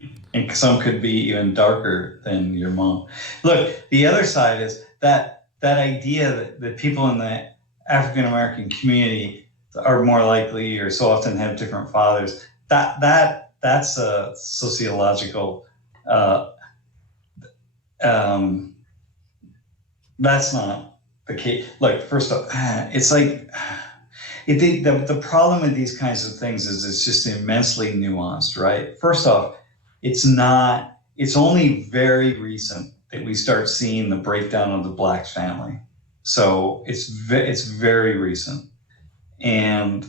Yeah. And some could be even darker than your mom. Look, the other side is that idea that people in the African American community are more likely or so often have different fathers. That's a sociological. That's not the case. Like, first off, it's like the problem with these kinds of things is it's just immensely nuanced, right? First off, it's only very recent that we start seeing the breakdown of the Black family. So it's very recent. And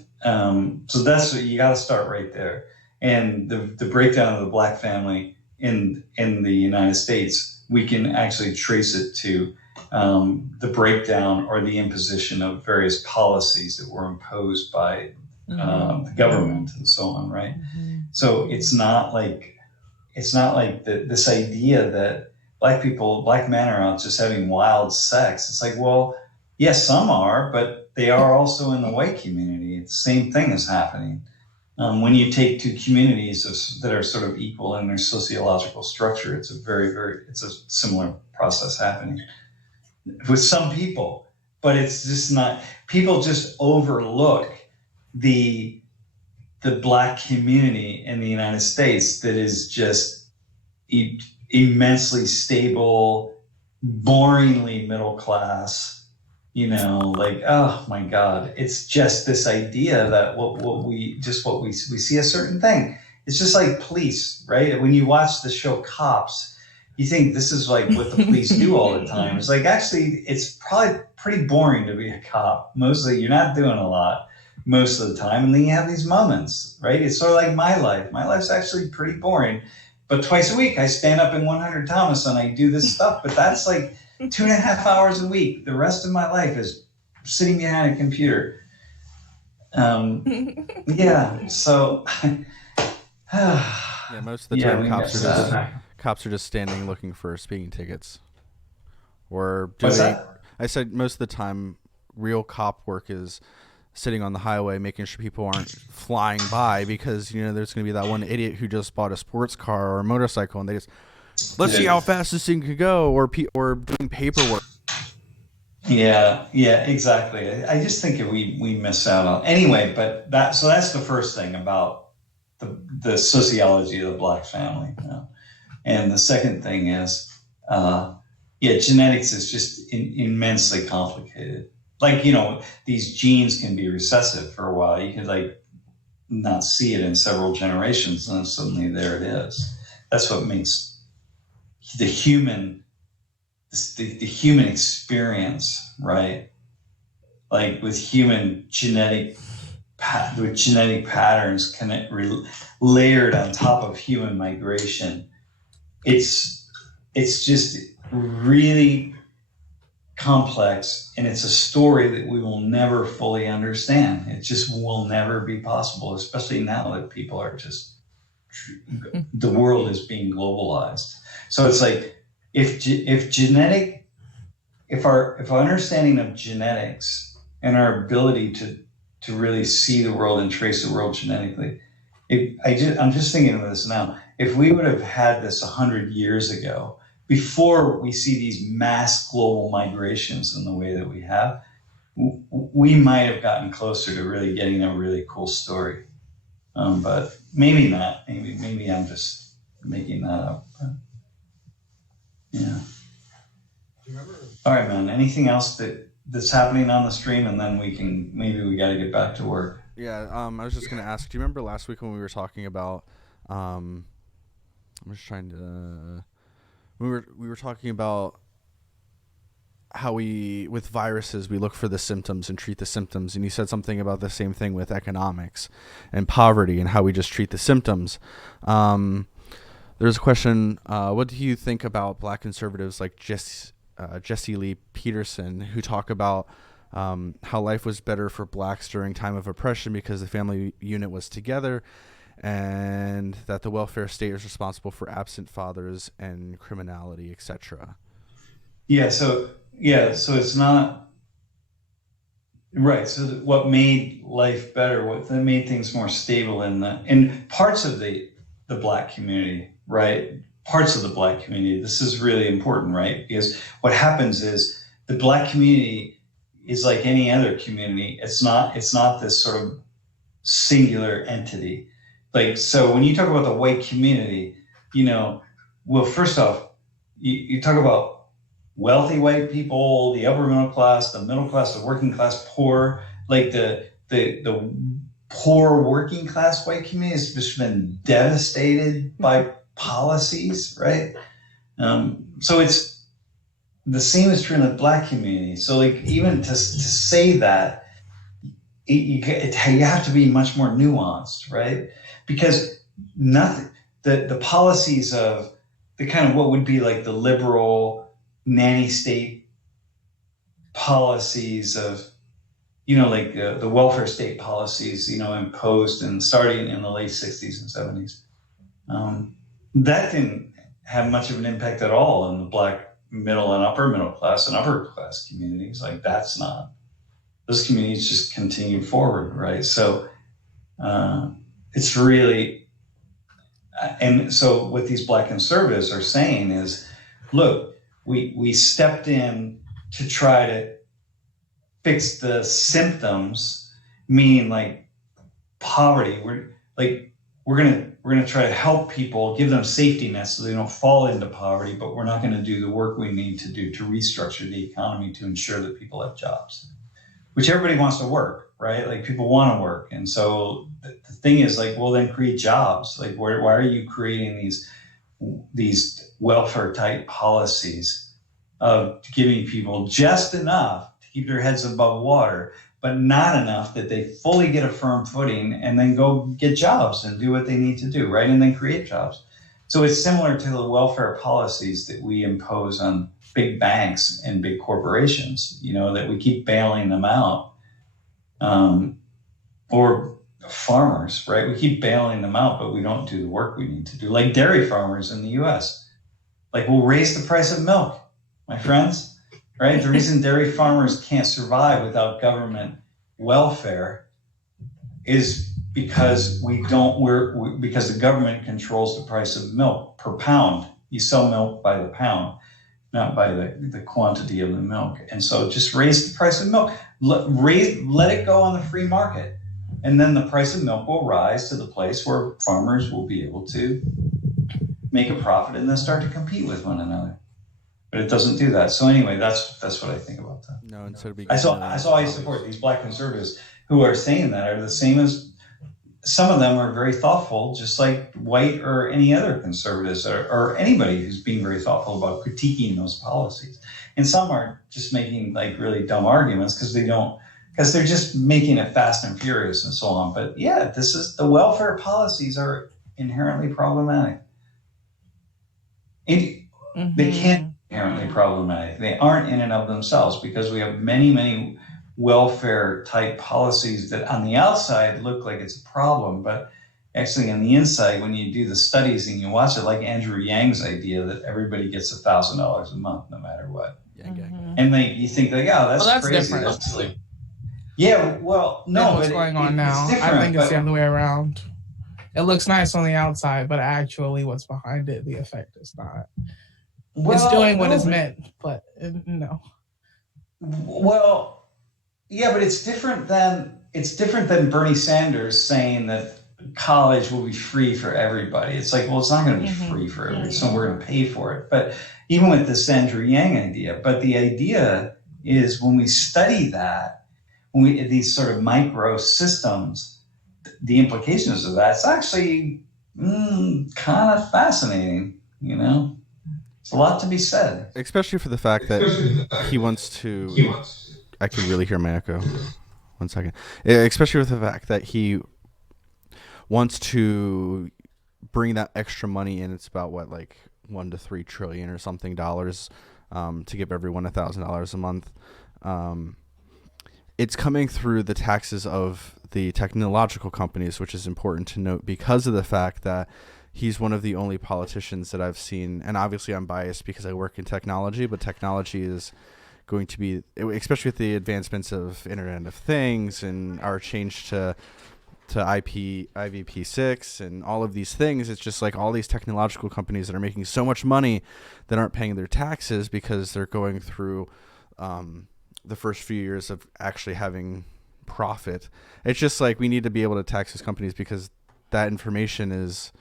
so that's what you got to start right there. And the breakdown of the Black family in the United States, we can actually trace it to the breakdown or the imposition of various policies that were imposed by the government and so on, right? Mm-hmm. So it's not like this idea that Black men are out just having wild sex. It's like, well, yes, some are, but they are also in the white community. The same thing is happening. When you take two communities that are sort of equal in their sociological structure, it's a similar process happening with some people, but it's just not. People just overlook the Black community in the United States that is just immensely stable, boringly middle class. Like, oh my God, it's just this idea that what we see a certain thing. It's just like police, right? When you watch the show Cops, you think this is like what the police do all the time. It's like, actually, it's probably pretty boring to be a cop. Mostly you're not doing a lot most of the time. And then you have these moments, right? It's sort of like my life. My life's actually pretty boring, but twice a week I stand up in 100 Thomas and I do this stuff, but that's like 2.5 hours a week. The rest of my life is sitting behind a computer. Yeah. So. Yeah, most of the time cops are just standing looking for speeding tickets, or doing. I said most of the time, real cop work is sitting on the highway, making sure people aren't flying by because there's going to be that one idiot who just bought a sports car or a motorcycle and they just. Let's see how fast this thing could go, or doing paperwork. Yeah, exactly. I just think we miss out on anyway. But that's the first thing about the sociology of the Black family. And the second thing is, genetics is just immensely complicated. Like these genes can be recessive for a while. You could like not see it in several generations, and then suddenly there it is. That's what makes the human experience, right? Like with genetic patterns layered on top of human migration, it's just really complex, and it's a story that we will never fully understand. It just will never be possible, especially now that people are just the world is being globalized. So it's like if our understanding of genetics and our ability to really see the world and trace the world genetically, I'm just thinking of this now. If we would have had this 100 years ago, before we see these mass global migrations in the way that we have, we might have gotten closer to really getting a really cool story. But maybe not. Maybe I'm just making that up. Yeah. All right, man. Anything else that's happening on the stream, and then we got to get back to work. Yeah. I was just gonna ask. Do you remember last week when we were talking about? I'm just trying to. We were talking about how we, with viruses, we look for the symptoms and treat the symptoms. And you said something about the same thing with economics and poverty and how we just treat the symptoms. There's a question, what do you think about Black conservatives like Jesse Lee Peterson, who talk about how life was better for Blacks during time of oppression because the family unit was together, and that the welfare state is responsible for absent fathers and criminality, etc.? So it's not right. So what made life better, what that made things more stable in parts of the Black community, right? Parts of the Black community. This is really important, right? Because what happens is the Black community is like any other community. It's not this sort of singular entity. Like, so when you talk about the white community, well, first off, you talk about wealthy white people, the upper middle class, the middle class, the working class, poor, like the poor working class white community has just been devastated by policies, right? So it's the same is true in the Black community. So like even to say that, you have to be much more nuanced, right? Because the policies of the kind of what would be like the liberal nanny state policies of, like the welfare state policies, imposed and starting in the late 60s and 70s. That didn't have much of an impact at all in the Black middle and upper class communities. Like those communities just continue forward, right? So it's really, and so what these Black conservatives are saying is, look, we stepped in to try to fix the symptoms, meaning like poverty. We're gonna try to help people, give them safety nets so they don't fall into poverty, but we're not going to do the work we need to do to restructure the economy to ensure that people have jobs, which everybody wants to work, right? Like people want to work. And so the thing is like, well, then create jobs. Like why are you creating these welfare type policies of giving people just enough to keep their heads above water, but not enough that they fully get a firm footing and then go get jobs and do what they need to do, right? And then create jobs. So it's similar to the welfare policies that we impose on big banks and big corporations, that we keep bailing them out. Or farmers, right? We keep bailing them out, but we don't do the work we need to do. Like dairy farmers in the US, like we'll raise the price of milk, my friends, right? The reason dairy farmers can't survive without government welfare is because because the government controls the price of milk per pound. You sell milk by the pound, not by the quantity of the milk. And so just raise the price of milk, let it go on the free market. And then the price of milk will rise to the place where farmers will be able to make a profit and then start to compete with one another. But it doesn't do that. So anyway, that's what I think about that. No, instead of I support these Black conservatives who are saying that are the same as some of them are very thoughtful, just like white or any other conservatives or anybody who's being very thoughtful about critiquing those policies. And some are just making like really dumb arguments because they're just making it fast and furious and so on. But yeah, the welfare policies are inherently problematic. They can't be inherently problematic. They aren't in and of themselves because we have many, many welfare type policies that on the outside look like it's a problem, but actually on the inside, when you do the studies and you watch it, like Andrew Yang's idea that everybody gets $1,000 a month no matter what. And you think like, that's crazy. Different. That's like, yeah, well, no, what's going on now? I think it's the other way around. It looks nice on the outside, but actually what's behind it, the effect is not. It's doing what it's meant, but no. Well, yeah, but it's different than Bernie Sanders saying that college will be free for everybody. It's like, well, it's not going to be free for everybody, so we're going to pay for it. But even with this Andrew Yang idea, but the idea is when we study that, these sort of micro systems, the implications of that, it's actually kind of fascinating, It's a lot to be said. Especially for the fact that he wants to. I can really hear my echo. 1 second. Especially with the fact that he wants to bring that extra money in. It's about what, like 1 to 3 trillion or something dollars, to give everyone $1,000 a month. It's coming through the taxes of the technological companies, which is important to note because of the fact that he's one of the only politicians that I've seen, and obviously I'm biased because I work in technology, but technology is going to be, especially with the advancements of Internet of Things and our change to IPv6 and all of these things, it's just like all these technological companies that are making so much money that aren't paying their taxes because they're going through the first few years of actually having profit. It's just like we need to be able to tax these companies because that information is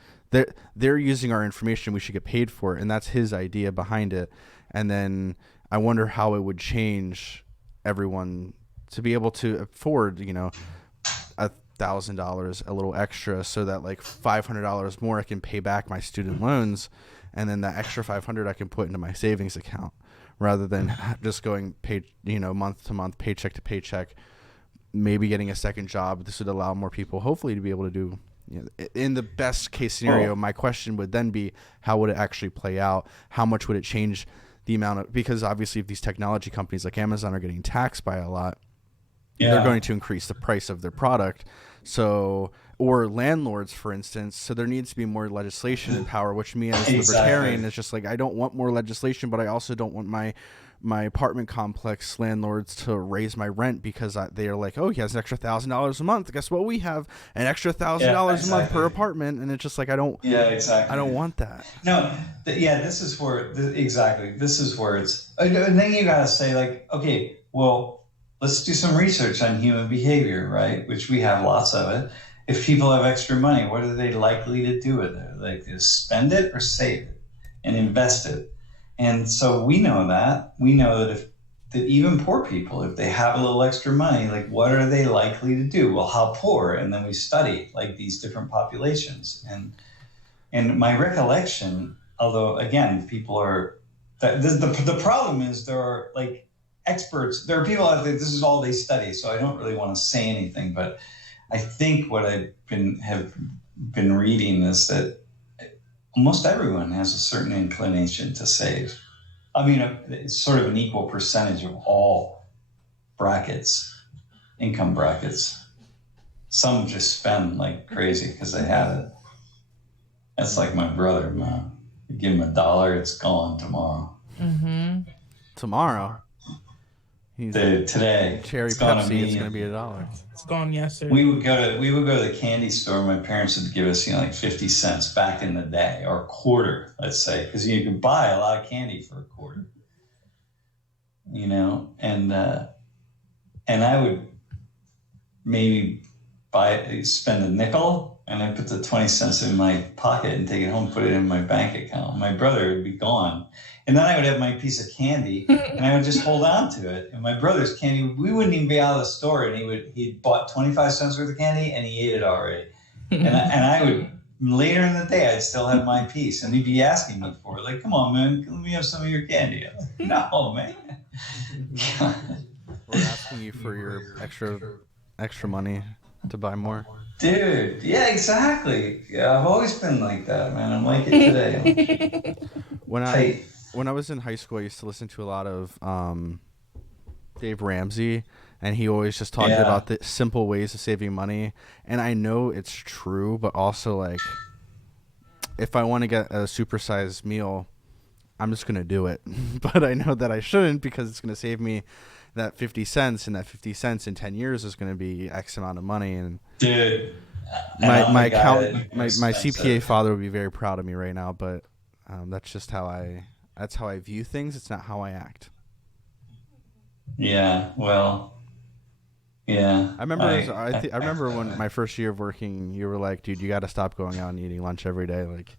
they're using our information. We should get paid for it, and that's his idea behind it. And then I wonder how it would change everyone to be able to afford, $1,000, a little extra, so that like $500 more I can pay back my student loans, and then that extra $500 I can put into my savings account rather than just going month to month, paycheck to paycheck. Maybe getting a second job. This would allow more people, hopefully, to be able to do. In the best case scenario, my question would then be, how would it actually play out? How much would it change the amount of, because obviously if these technology companies like Amazon are getting taxed by a lot, they're going to increase the price of their product. So, or landlords, for instance. So there needs to be more legislation and power, which me as a libertarian is just like, I don't want more legislation, but I also don't want my apartment complex landlords to raise my rent because they are like, oh, he has an extra $1,000 a month. Guess what? We have an extra $1,000 a month per apartment, and it's just like I don't want that. No, this is where this is where it's. And then you gotta say like, okay, well, let's do some research on human behavior, right? Which we have lots of it. If people have extra money, what are they likely to do with it? Like to spend it or save it and invest it. And so we know that that even poor people, if they have a little extra money, like what are they likely to do? Well, how poor? And then we study like these different populations. And my recollection, although again, people are, the problem is there are like experts, there are people out there, this is all they study. So I don't really want to say anything, but I think what have been reading is that almost everyone has a certain inclination to save. I mean, it's sort of an equal percentage of all income brackets. Some just spend like crazy because they have it. That's like my brother, man. You give him $1, it's gone tomorrow. Mm-hmm. Tomorrow? Today. Cherry Pepsi is going to be $1. It's gone yesterday. We would go to the candy store. My parents would give us, like 50 cents back in the day, or a quarter, let's say, because you could buy a lot of candy for a quarter. And I would maybe spend a nickel, and I put the 20 cents in my pocket and take it home, put it in my bank account. My brother would be gone. And then I would have my piece of candy, and I would just hold on to it. And my brother's candy, we wouldn't even be out of the store, and he'd bought 25 cents worth of candy, and he ate it already. And I would, later in the day, I'd still have my piece, and he'd be asking me for it. Like, come on, man, let me have some of your candy. I'm like, no, man. We're asking you for your extra money to buy more. Dude, yeah, exactly. Yeah, I've always been like that, man. I'm like it today. When I was in high school, I used to listen to a lot of Dave Ramsey, and he always just talked about the simple ways of saving money. And I know it's true, but also like, if I want to get a supersized meal, I'm just going to do it. But I know that I shouldn't because it's going to save me that 50 cents, and that 50 cents in 10 years is going to be X amount of money. And dude, my CPA father would be very proud of me right now, but that's just how I view things. It's not how I act. Yeah, well, yeah. I remember when my first year of working, you were like, dude, you got to stop going out and eating lunch every day. Like,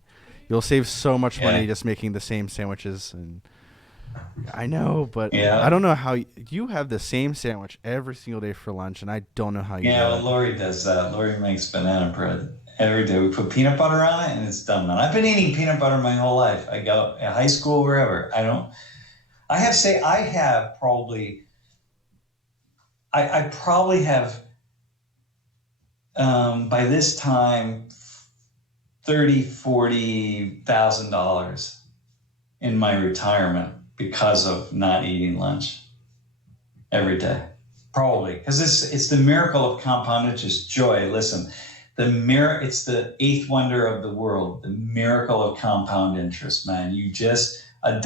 you'll save so much money just making the same sandwiches. And I know, but I don't know how you have the same sandwich every single day for lunch, and I don't know how you do well, it. Lori does that. Lori makes banana bread Every day we put peanut butter on it and it's done. And I've been eating peanut butter my whole life. I go in high school, wherever. I probably have by this time $30,000-$40,000 in my retirement because of not eating lunch every day. Probably because it's the miracle of compound interest. Joy, listen, it's the eighth wonder of the world, the miracle of compound interest, man. You just $1,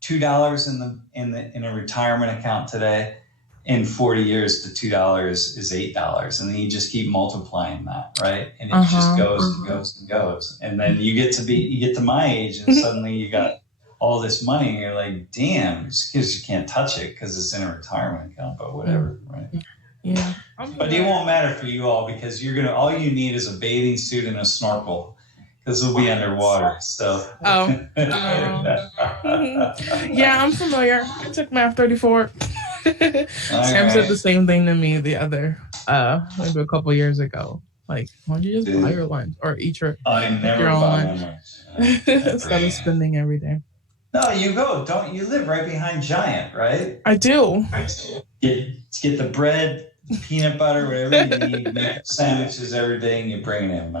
$2 in a retirement account today. In 40 years, the $2 is $8, and then you just keep multiplying that, right? And it just goes and goes and goes, and then you get to my age, and suddenly you got all this money, and you're like, damn, it's because you can't touch it because it's in a retirement account, but whatever, right? Yeah. But it won't matter for you all because all you need is a bathing suit and a snorkel. Because we'll be underwater, so. Yeah, I'm familiar. I took math 34. Sam said the same thing to me maybe a couple years ago. Like, why don't you just buy your lunch or eat your own lunch instead of spending every day? No, you go. Don't you live right behind Giant, right? I do. Get the bread, peanut butter, whatever you need. Make sandwiches every day, and you bring it in.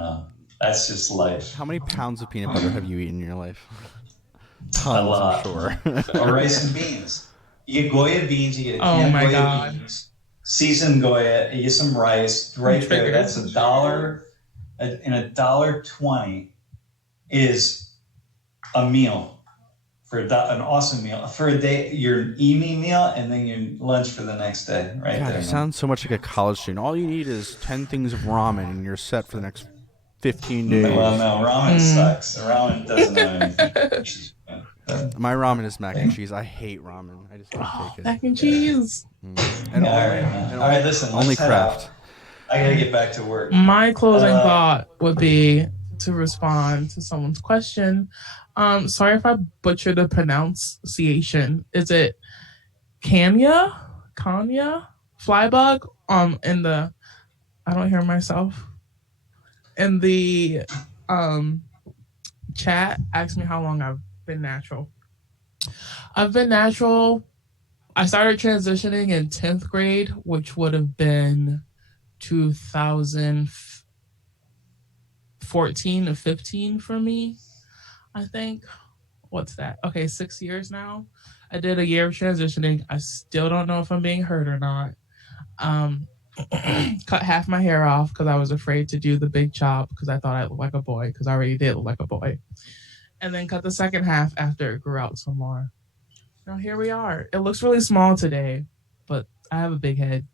That's just life. How many pounds of peanut butter have you eaten in your life? Tons, a lot. For sure. Or rice and beans. You get Goya beans. You get a can of Goya beans. Seasoned Goya. You get some rice. Right there. That's $1. And $1.20 is a meal. For an awesome meal. For a day, your evening meal, and then your lunch for the next day. Right there. It sounds so much like a college student. All you need is 10 things of ramen, and you're set for the next 15 days. Well, no, ramen sucks. Ramen doesn't have anything. My ramen is mac and cheese. I hate ramen. I just can't take it. Mac and cheese. And all right, listen. Only craft. I gotta get back to work. My closing thought would be to respond to someone's question. Sorry if I butchered the pronunciation. Is it Kanya? Flybug? I don't hear myself. In the chat, asked me how long I've been natural. I've been natural. I started transitioning in 10th grade, which would have been 2014 to 15 for me, I think. What's that? Okay, 6 years now. I did a year of transitioning. I still don't know if I'm being hurt or not. Cut half my hair off because I was afraid to do the big chop because I thought I looked like a boy because I already did look like a boy. And then cut the second half after it grew out some more. Now here we are. It looks really small today, but I have a big head.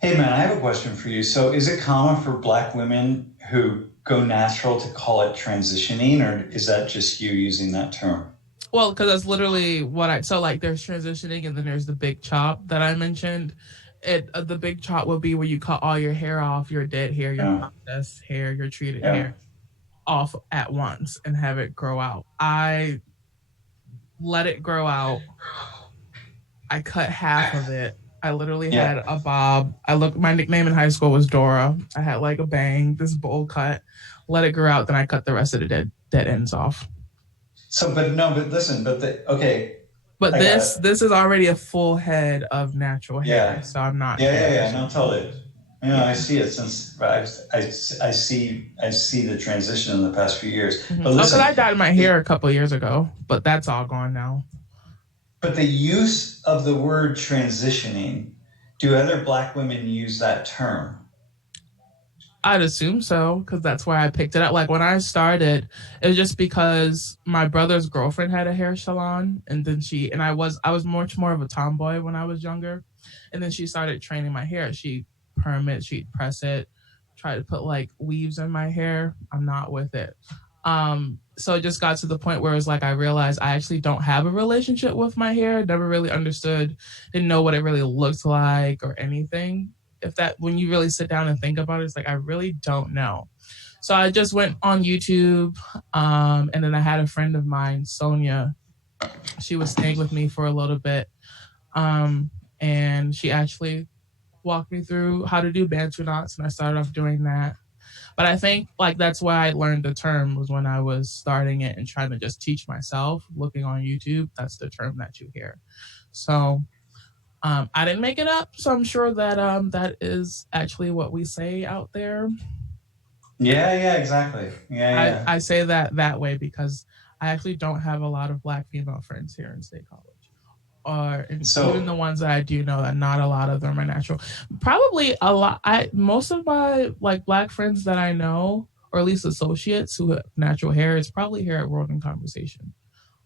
Hey man, I have a question for you. So is it common for Black women who go natural to call it transitioning, or is that just you using that term? Well, because that's literally so like there's transitioning and then there's the big chop that I mentioned. The big chop would be where you cut all your hair off, your dead hair, your processed hair, your treated hair off at once and have it grow out. I let it grow out. I cut half of it. I literally had a bob. My nickname in high school was Dora. I had like a bang, this bowl cut, let it grow out, then I cut the rest of the dead ends off. So, but this is already a full head of natural hair, so I'm not. No, totally. I see it since I see the transition in the past few years. Mm-hmm. But listen, I dyed my hair a couple of years ago, but that's all gone now. But the use of the word transitioning, do other Black women use that term? I'd assume so, because that's where I picked it up. Like when I started, it was just because my brother's girlfriend had a hair salon, and then I was much more of a tomboy when I was younger, and then she started training my hair. She'd perm it, she'd press it, try to put like weaves in my hair. I'm not with it. So it just got to the point where it was like I realized I actually don't have a relationship with my hair. Never really understood, didn't know what it really looked like or anything. When you really sit down and think about it, it's like I really don't know. So I just went on YouTube, and then I had a friend of mine, Sonia. She was staying with me for a little bit, and she actually walked me through how to do Bantu knots, and I started off doing that. But I think like that's why I learned the term was when I was starting it and trying to just teach myself, looking on YouTube. That's the term that you hear. So I didn't make it up, so I'm sure that that is actually what we say out there. Yeah, exactly. Yeah. I say that way because I actually don't have a lot of Black female friends here in State College. Or even the ones that I do know, that not a lot of them are natural. Probably a lot. Most of my like Black friends that I know, or at least associates who have natural hair, is probably here at World in Conversation.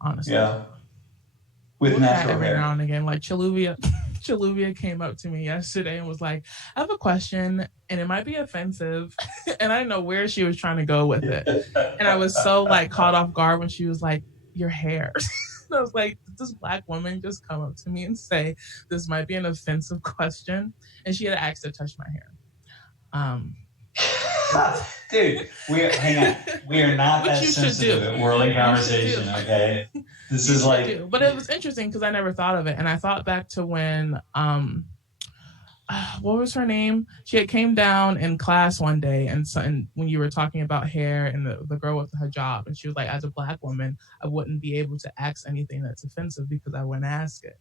Honestly, yeah. With natural hair. Every now and again, like Chaluvia came up to me yesterday and was like, "I have a question, and it might be offensive," and I didn't know where she was trying to go with it, and I was so like caught off guard when she was like, "Your hair." I was like, did this Black woman just come up to me and say this might be an offensive question? And she had asked to touch my hair. Dude, hang on. We are not that sensitive at World in Conversation, okay? This is like... But it was interesting because I never thought of it. And I thought back to when... what was her name? She had came down in class one day and when you were talking about hair and the girl with the hijab, and she was like, as a Black woman, I wouldn't be able to ask anything that's offensive because I wouldn't ask it.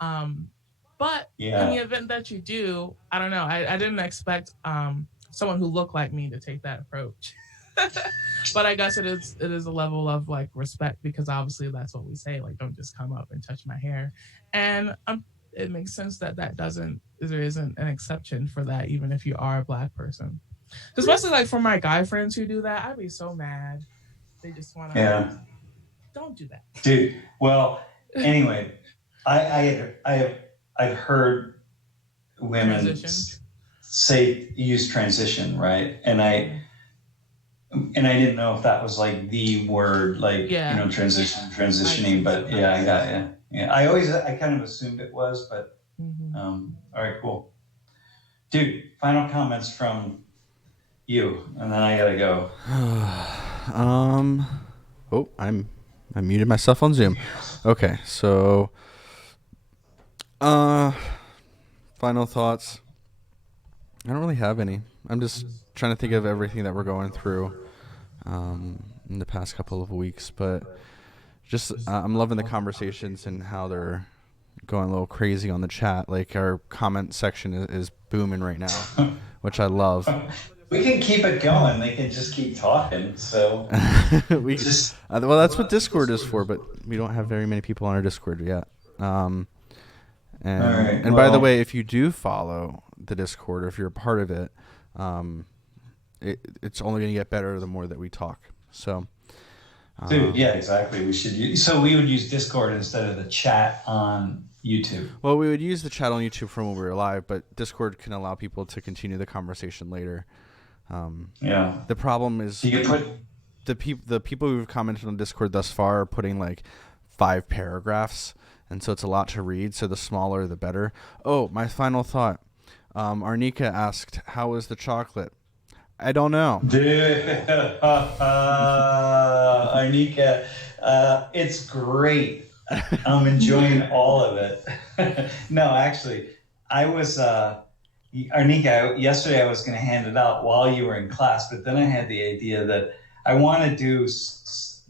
But in the event that you do, I don't know. I didn't expect someone who looked like me to take that approach. But I guess it is a level of like respect, because obviously that's what we say, like, don't just come up and touch my hair. And it makes sense that there isn't an exception for that, even if you are a Black person. Especially like for my guy friends who do that, I'd be so mad. They just want to don't do that, dude. Well, anyway, I've heard women use transition, right? And I didn't know if that was like the word, like transitioning, but I got you. Yeah, I kind of assumed it was, but all right, cool. Dude, final comments from you, and then I gotta go. I muted myself on Zoom. Okay, so final thoughts. I don't really have any. I'm just trying to think of everything that we're going through in the past couple of weeks, but just I'm loving the conversations and how they're going a little crazy on the chat. Like our comment section is booming right now, which I love. We can keep it going. They can just keep talking. So well, that's what Discord is for, but we don't have very many people on our Discord yet. By the way, if you do follow the Discord, or if you're a part of it, it's only going to get better the more that we talk. So. Dude, yeah, exactly. We would use Discord instead of the chat on YouTube. Well, we would use the chat on YouTube from when we were live, but Discord can allow people to continue the conversation later. The problem is the people who've commented on Discord thus far are putting like 5 paragraphs, and so it's a lot to read. So the smaller, the better. Oh, my final thought. Arnika asked, "How was the chocolate?" I don't know. Dude, Arnika, it's great. I'm enjoying all of it. No, actually, I was, Arnika, yesterday I was going to hand it out while you were in class, but then I had the idea that I want to do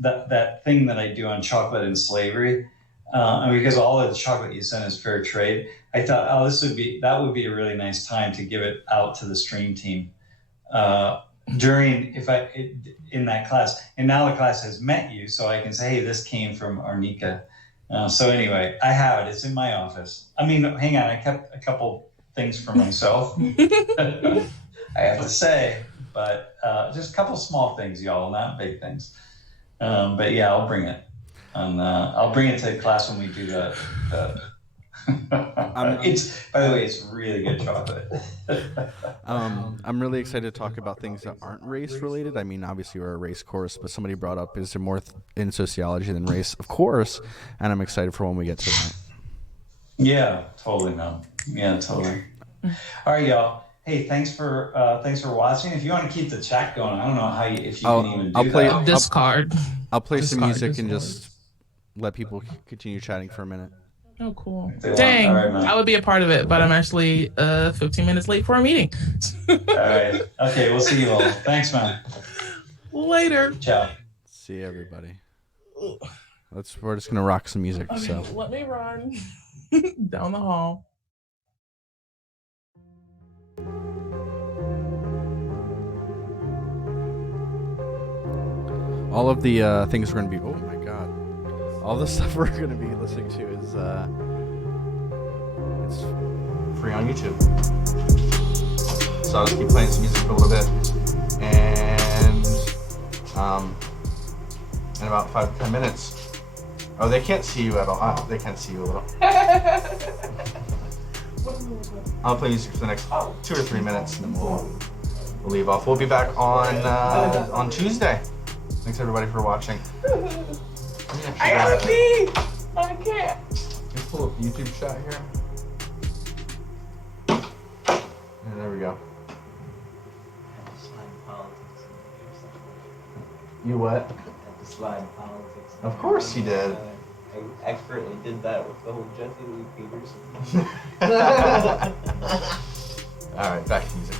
that thing that I do on chocolate and slavery. And because all of the chocolate you sent is fair trade, I thought, that would be a really nice time to give it out to the stream team. In that class, and now the class has met you, so I can say, hey, this came from Arnika. So anyway, I have it. It's in my office. I mean, hang on, I kept a couple things for myself. I have to say, but just a couple small things, y'all, not big things. But yeah, I'll bring it. And I'll bring it to class when we do the by the way, it's really good chocolate. I'm really excited to talk about things that aren't race related. I mean, obviously we're a race course, but somebody brought up, is there more in sociology than race? Of course, and I'm excited for when we get to that. Yeah, totally, man. Yeah, totally. All right, y'all. Hey, thanks for watching. If you want to keep the chat going, I don't know if you can even do that. Discard. I'll play some music and just let people continue chatting for a minute. Oh, cool. If they want. Dang, All right, man. I would be a part of it, but I'm actually 15 minutes late for a meeting. All right. Okay, we'll see you all. Thanks, man. Later. Ciao. See everybody. We're just gonna rock some music. Okay, So let me run down the hall. all of the things we're gonna be. Oh my god! All the stuff we're gonna be listening to is it's free on YouTube. So I'll just keep playing some music for a little bit, and in about 5 to 10 minutes. Oh, they can't see you at all. They can't see you a little. I'll play music for the next 2 or 3 minutes, and then we'll leave off. We'll be back on Tuesday. Thanks everybody for watching. I gotta pee. I can't. Let's pull up a YouTube shot here. And there we go. You what? Slide politics. Of course you did. I expertly did that with the whole Jesse Lee Peterson. All right, back to music.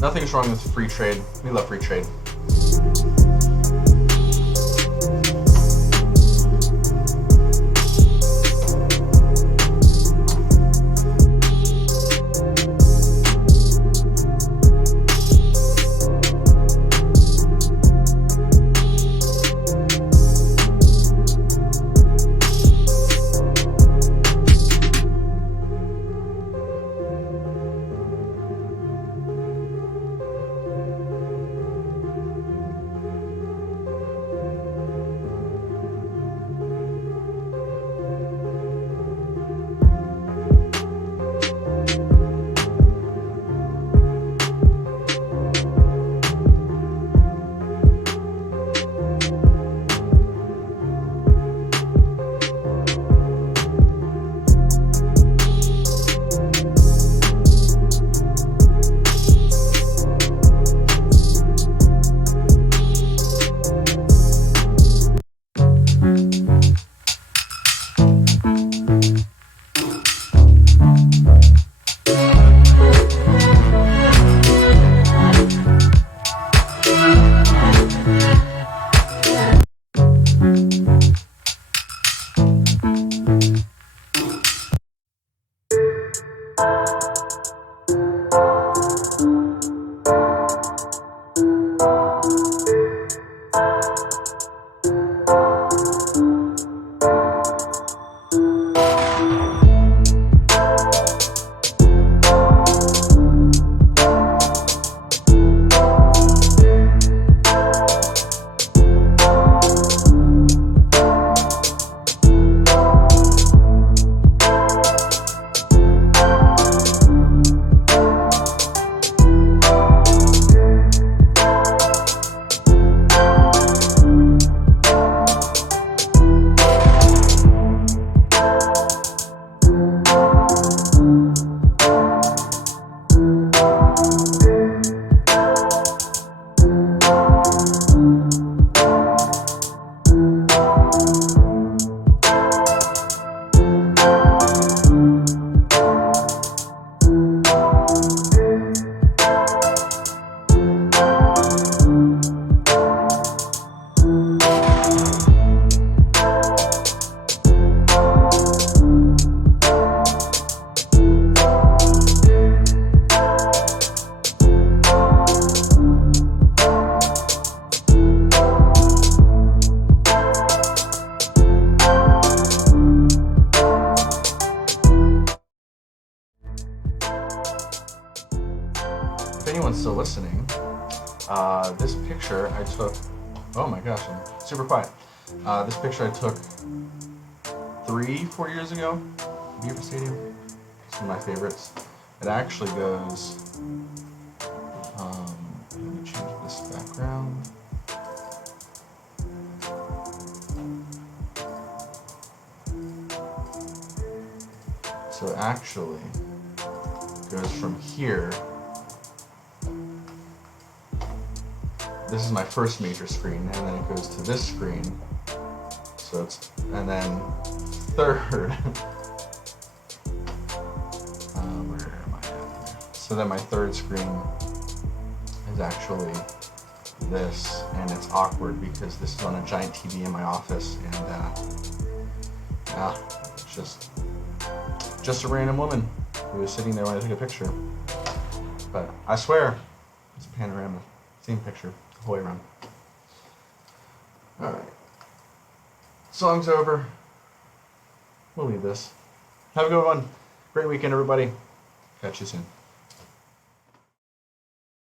Nothing's wrong with free trade. We love free trade. If anyone's still listening, this picture I took, oh my gosh, I'm super quiet. This picture I took 3-4 years ago, Beaver Stadium. It's one of my favorites. It actually goes, let me change this background. So it actually goes from here. This is my first major screen, and then it goes to this screen. So it's, and then third. Where am I at here? So then my third screen is actually this, and it's awkward because this is on a giant TV in my office, and it's just a random woman who was sitting there when I took a picture. But I swear, it's a panorama, same picture the whole way around. All right, song's over. We'll leave this. Have a good one. Great weekend, everybody. Catch you soon.